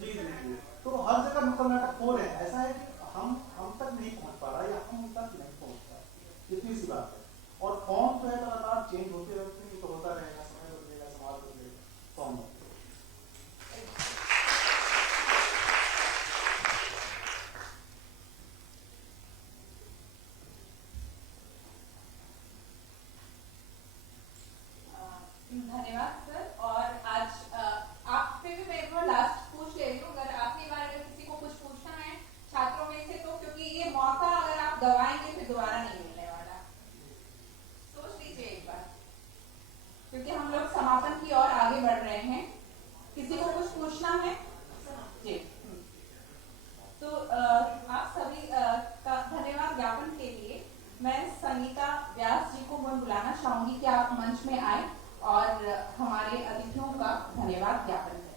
जी जी जी। तो हर जगह नुक्कड़ नाटक हो रहे हैं। ऐसा है कि हम तक नहीं पहुंच पा रहा या हम तक नहीं पहुंच पा रहा, इतनी सी बात है। और फॉर्म तो है लगातार चेंज होते रहते हैं, तो होता रहेगा, समय बदलेगा, समाज बदलेगा, फॉर्म बदलेगा। धन्यवाद सर। और आज आपसे भी मैं एक बार लास्ट पूछ ले रही हूँ, अगर आपके बारे में किसी को कुछ पूछना है छात्रों में से, तो क्योंकि ये मौका अगर आप गवाएंगे फिर दोबारा नहीं मिलने वाला, सोच लीजिए एक बार, क्योंकि हम लोग समापन की ओर आगे बढ़ रहे हैं। किसी को कुछ पूछना है जी? तो आप सभी का धन्यवाद ज्ञापन के लिए मैं संगीता व्यास जी को मैं बुलाना चाहूंगी कि आप मंच में आए और हमारे अतिथियों का धन्यवाद ज्ञापन करें।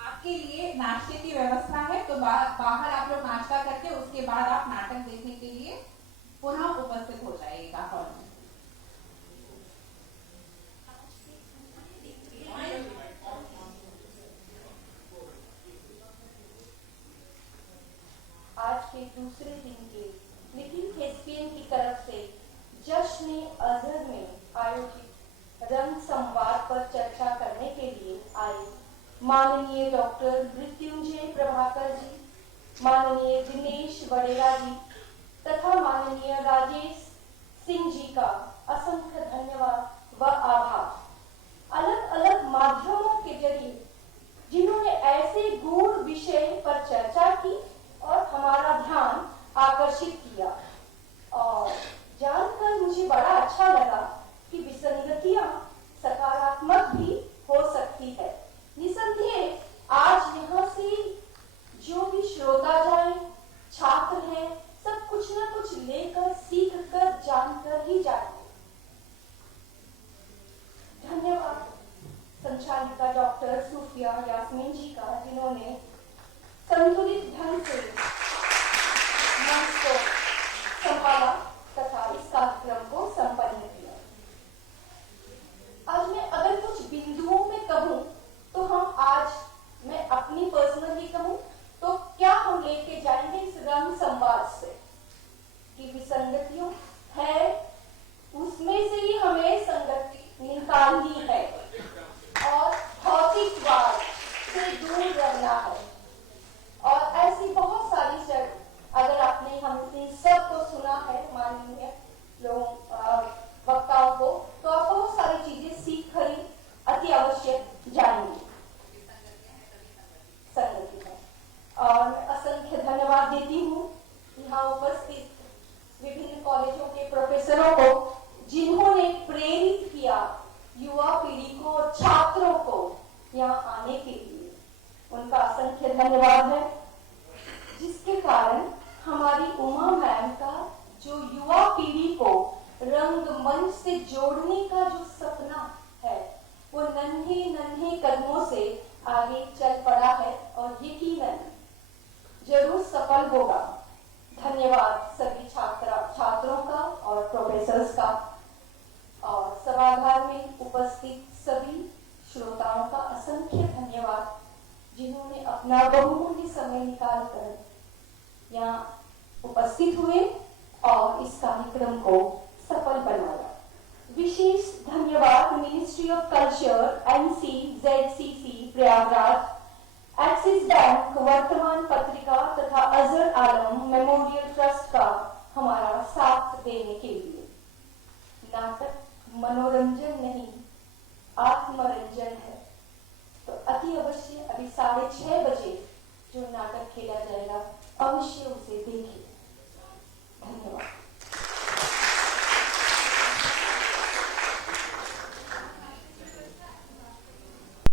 आपके लिए नाश्ते की व्यवस्था है, तो बाहर आप लोग नाश्ता करके उसके बाद आप नाटक देखने के लिए पुनः उपस्थित हो जाइएगा हॉल में। आज के दूसरे दिन के लिटिल थेस्पियन की तरफ से जश्न अजहर में आयोजित रंग संवाद पर चर्चा करने के लिए आए माननीय डॉक्टर मृत्युंजय प्रभाकर जी, माननीय दिनेश वडेरा जी तथा माननीय राजेश सिंह जी का असंख्य धन्यवाद व आभार। अलग अलग माध्यमों के जरिए जिन्होंने ऐसे गूढ़ विषय पर चर्चा की और हमारा ध्यान आकर्षित किया, और जानकर मुझे बड़ा अच्छा लगा कि विसंगतियां सकारात्मक भी हो सकती है। निसंदेह आज यहाँ से जो भी श्रोता जाए, छात्र हैं, सब कुछ न कुछ लेकर, सीख कर, जानकर ही जाएंगे। धन्यवाद संचालिका डॉक्टर सूफिया यास्मीन जी का, जिन्होंने संतुलित ढंग से मंच को संभाला तथा इस कार्यक्रम को संपन्न किया। आज मैं अगर कुछ बिंदुओं में कहूं तो मैं अपनी पर्सनली कहूं तो क्या हम लेके जाएंगे इस रंग संवाद से कि विसंगतियों है, उसमें से ही हमें संगति निकालनी है और भौतिकवाद से दूर रहना है। और ऐसी बहुत सारी चर्चा, अगर आपने हम इन सब को सुना है माननीय लोगों वक्ताओं को, तो आप बहुत सारी चीजें सीख कर अति आवश्यक जानेंगे। संगति है। और मैं असंख्य धन्यवाद देती हूँ यहाँ उपस्थित विभिन्न कॉलेजों के प्रोफेसरों को, जिन्होंने प्रेरित किया युवा पीढ़ी को और छात्रों को यहाँ आने के लिए। उनका असंख्य धन्यवाद है, जिसके कारण हमारी उमा मैम का जो युवा पीढ़ी को रंगमंच से जोड़ने का जो सपना है, वो नन्हे नन्हे कदमों से आगे चल पड़ा है और यकीनन जरूर सफल होगा। धन्यवाद सभी छात्रों का और प्रोफेसर्स का, और सभागार में उपस्थित सभी श्रोताओं का असंख्य धन्यवाद, जिन्होंने अपना बहुमूल्य समय निकालकर यहाँ उपस्थित हुए और इस कार्यक्रम को सफल बनाया। विशेष धन्यवाद ministry of culture, NCZCC Prayagraj, axis bank, वर्तमान पत्रिका तथा अजहर आलम मेमोरियल ट्रस्ट का हमारा साथ देने के लिए। नाटक मनोरंजन नहीं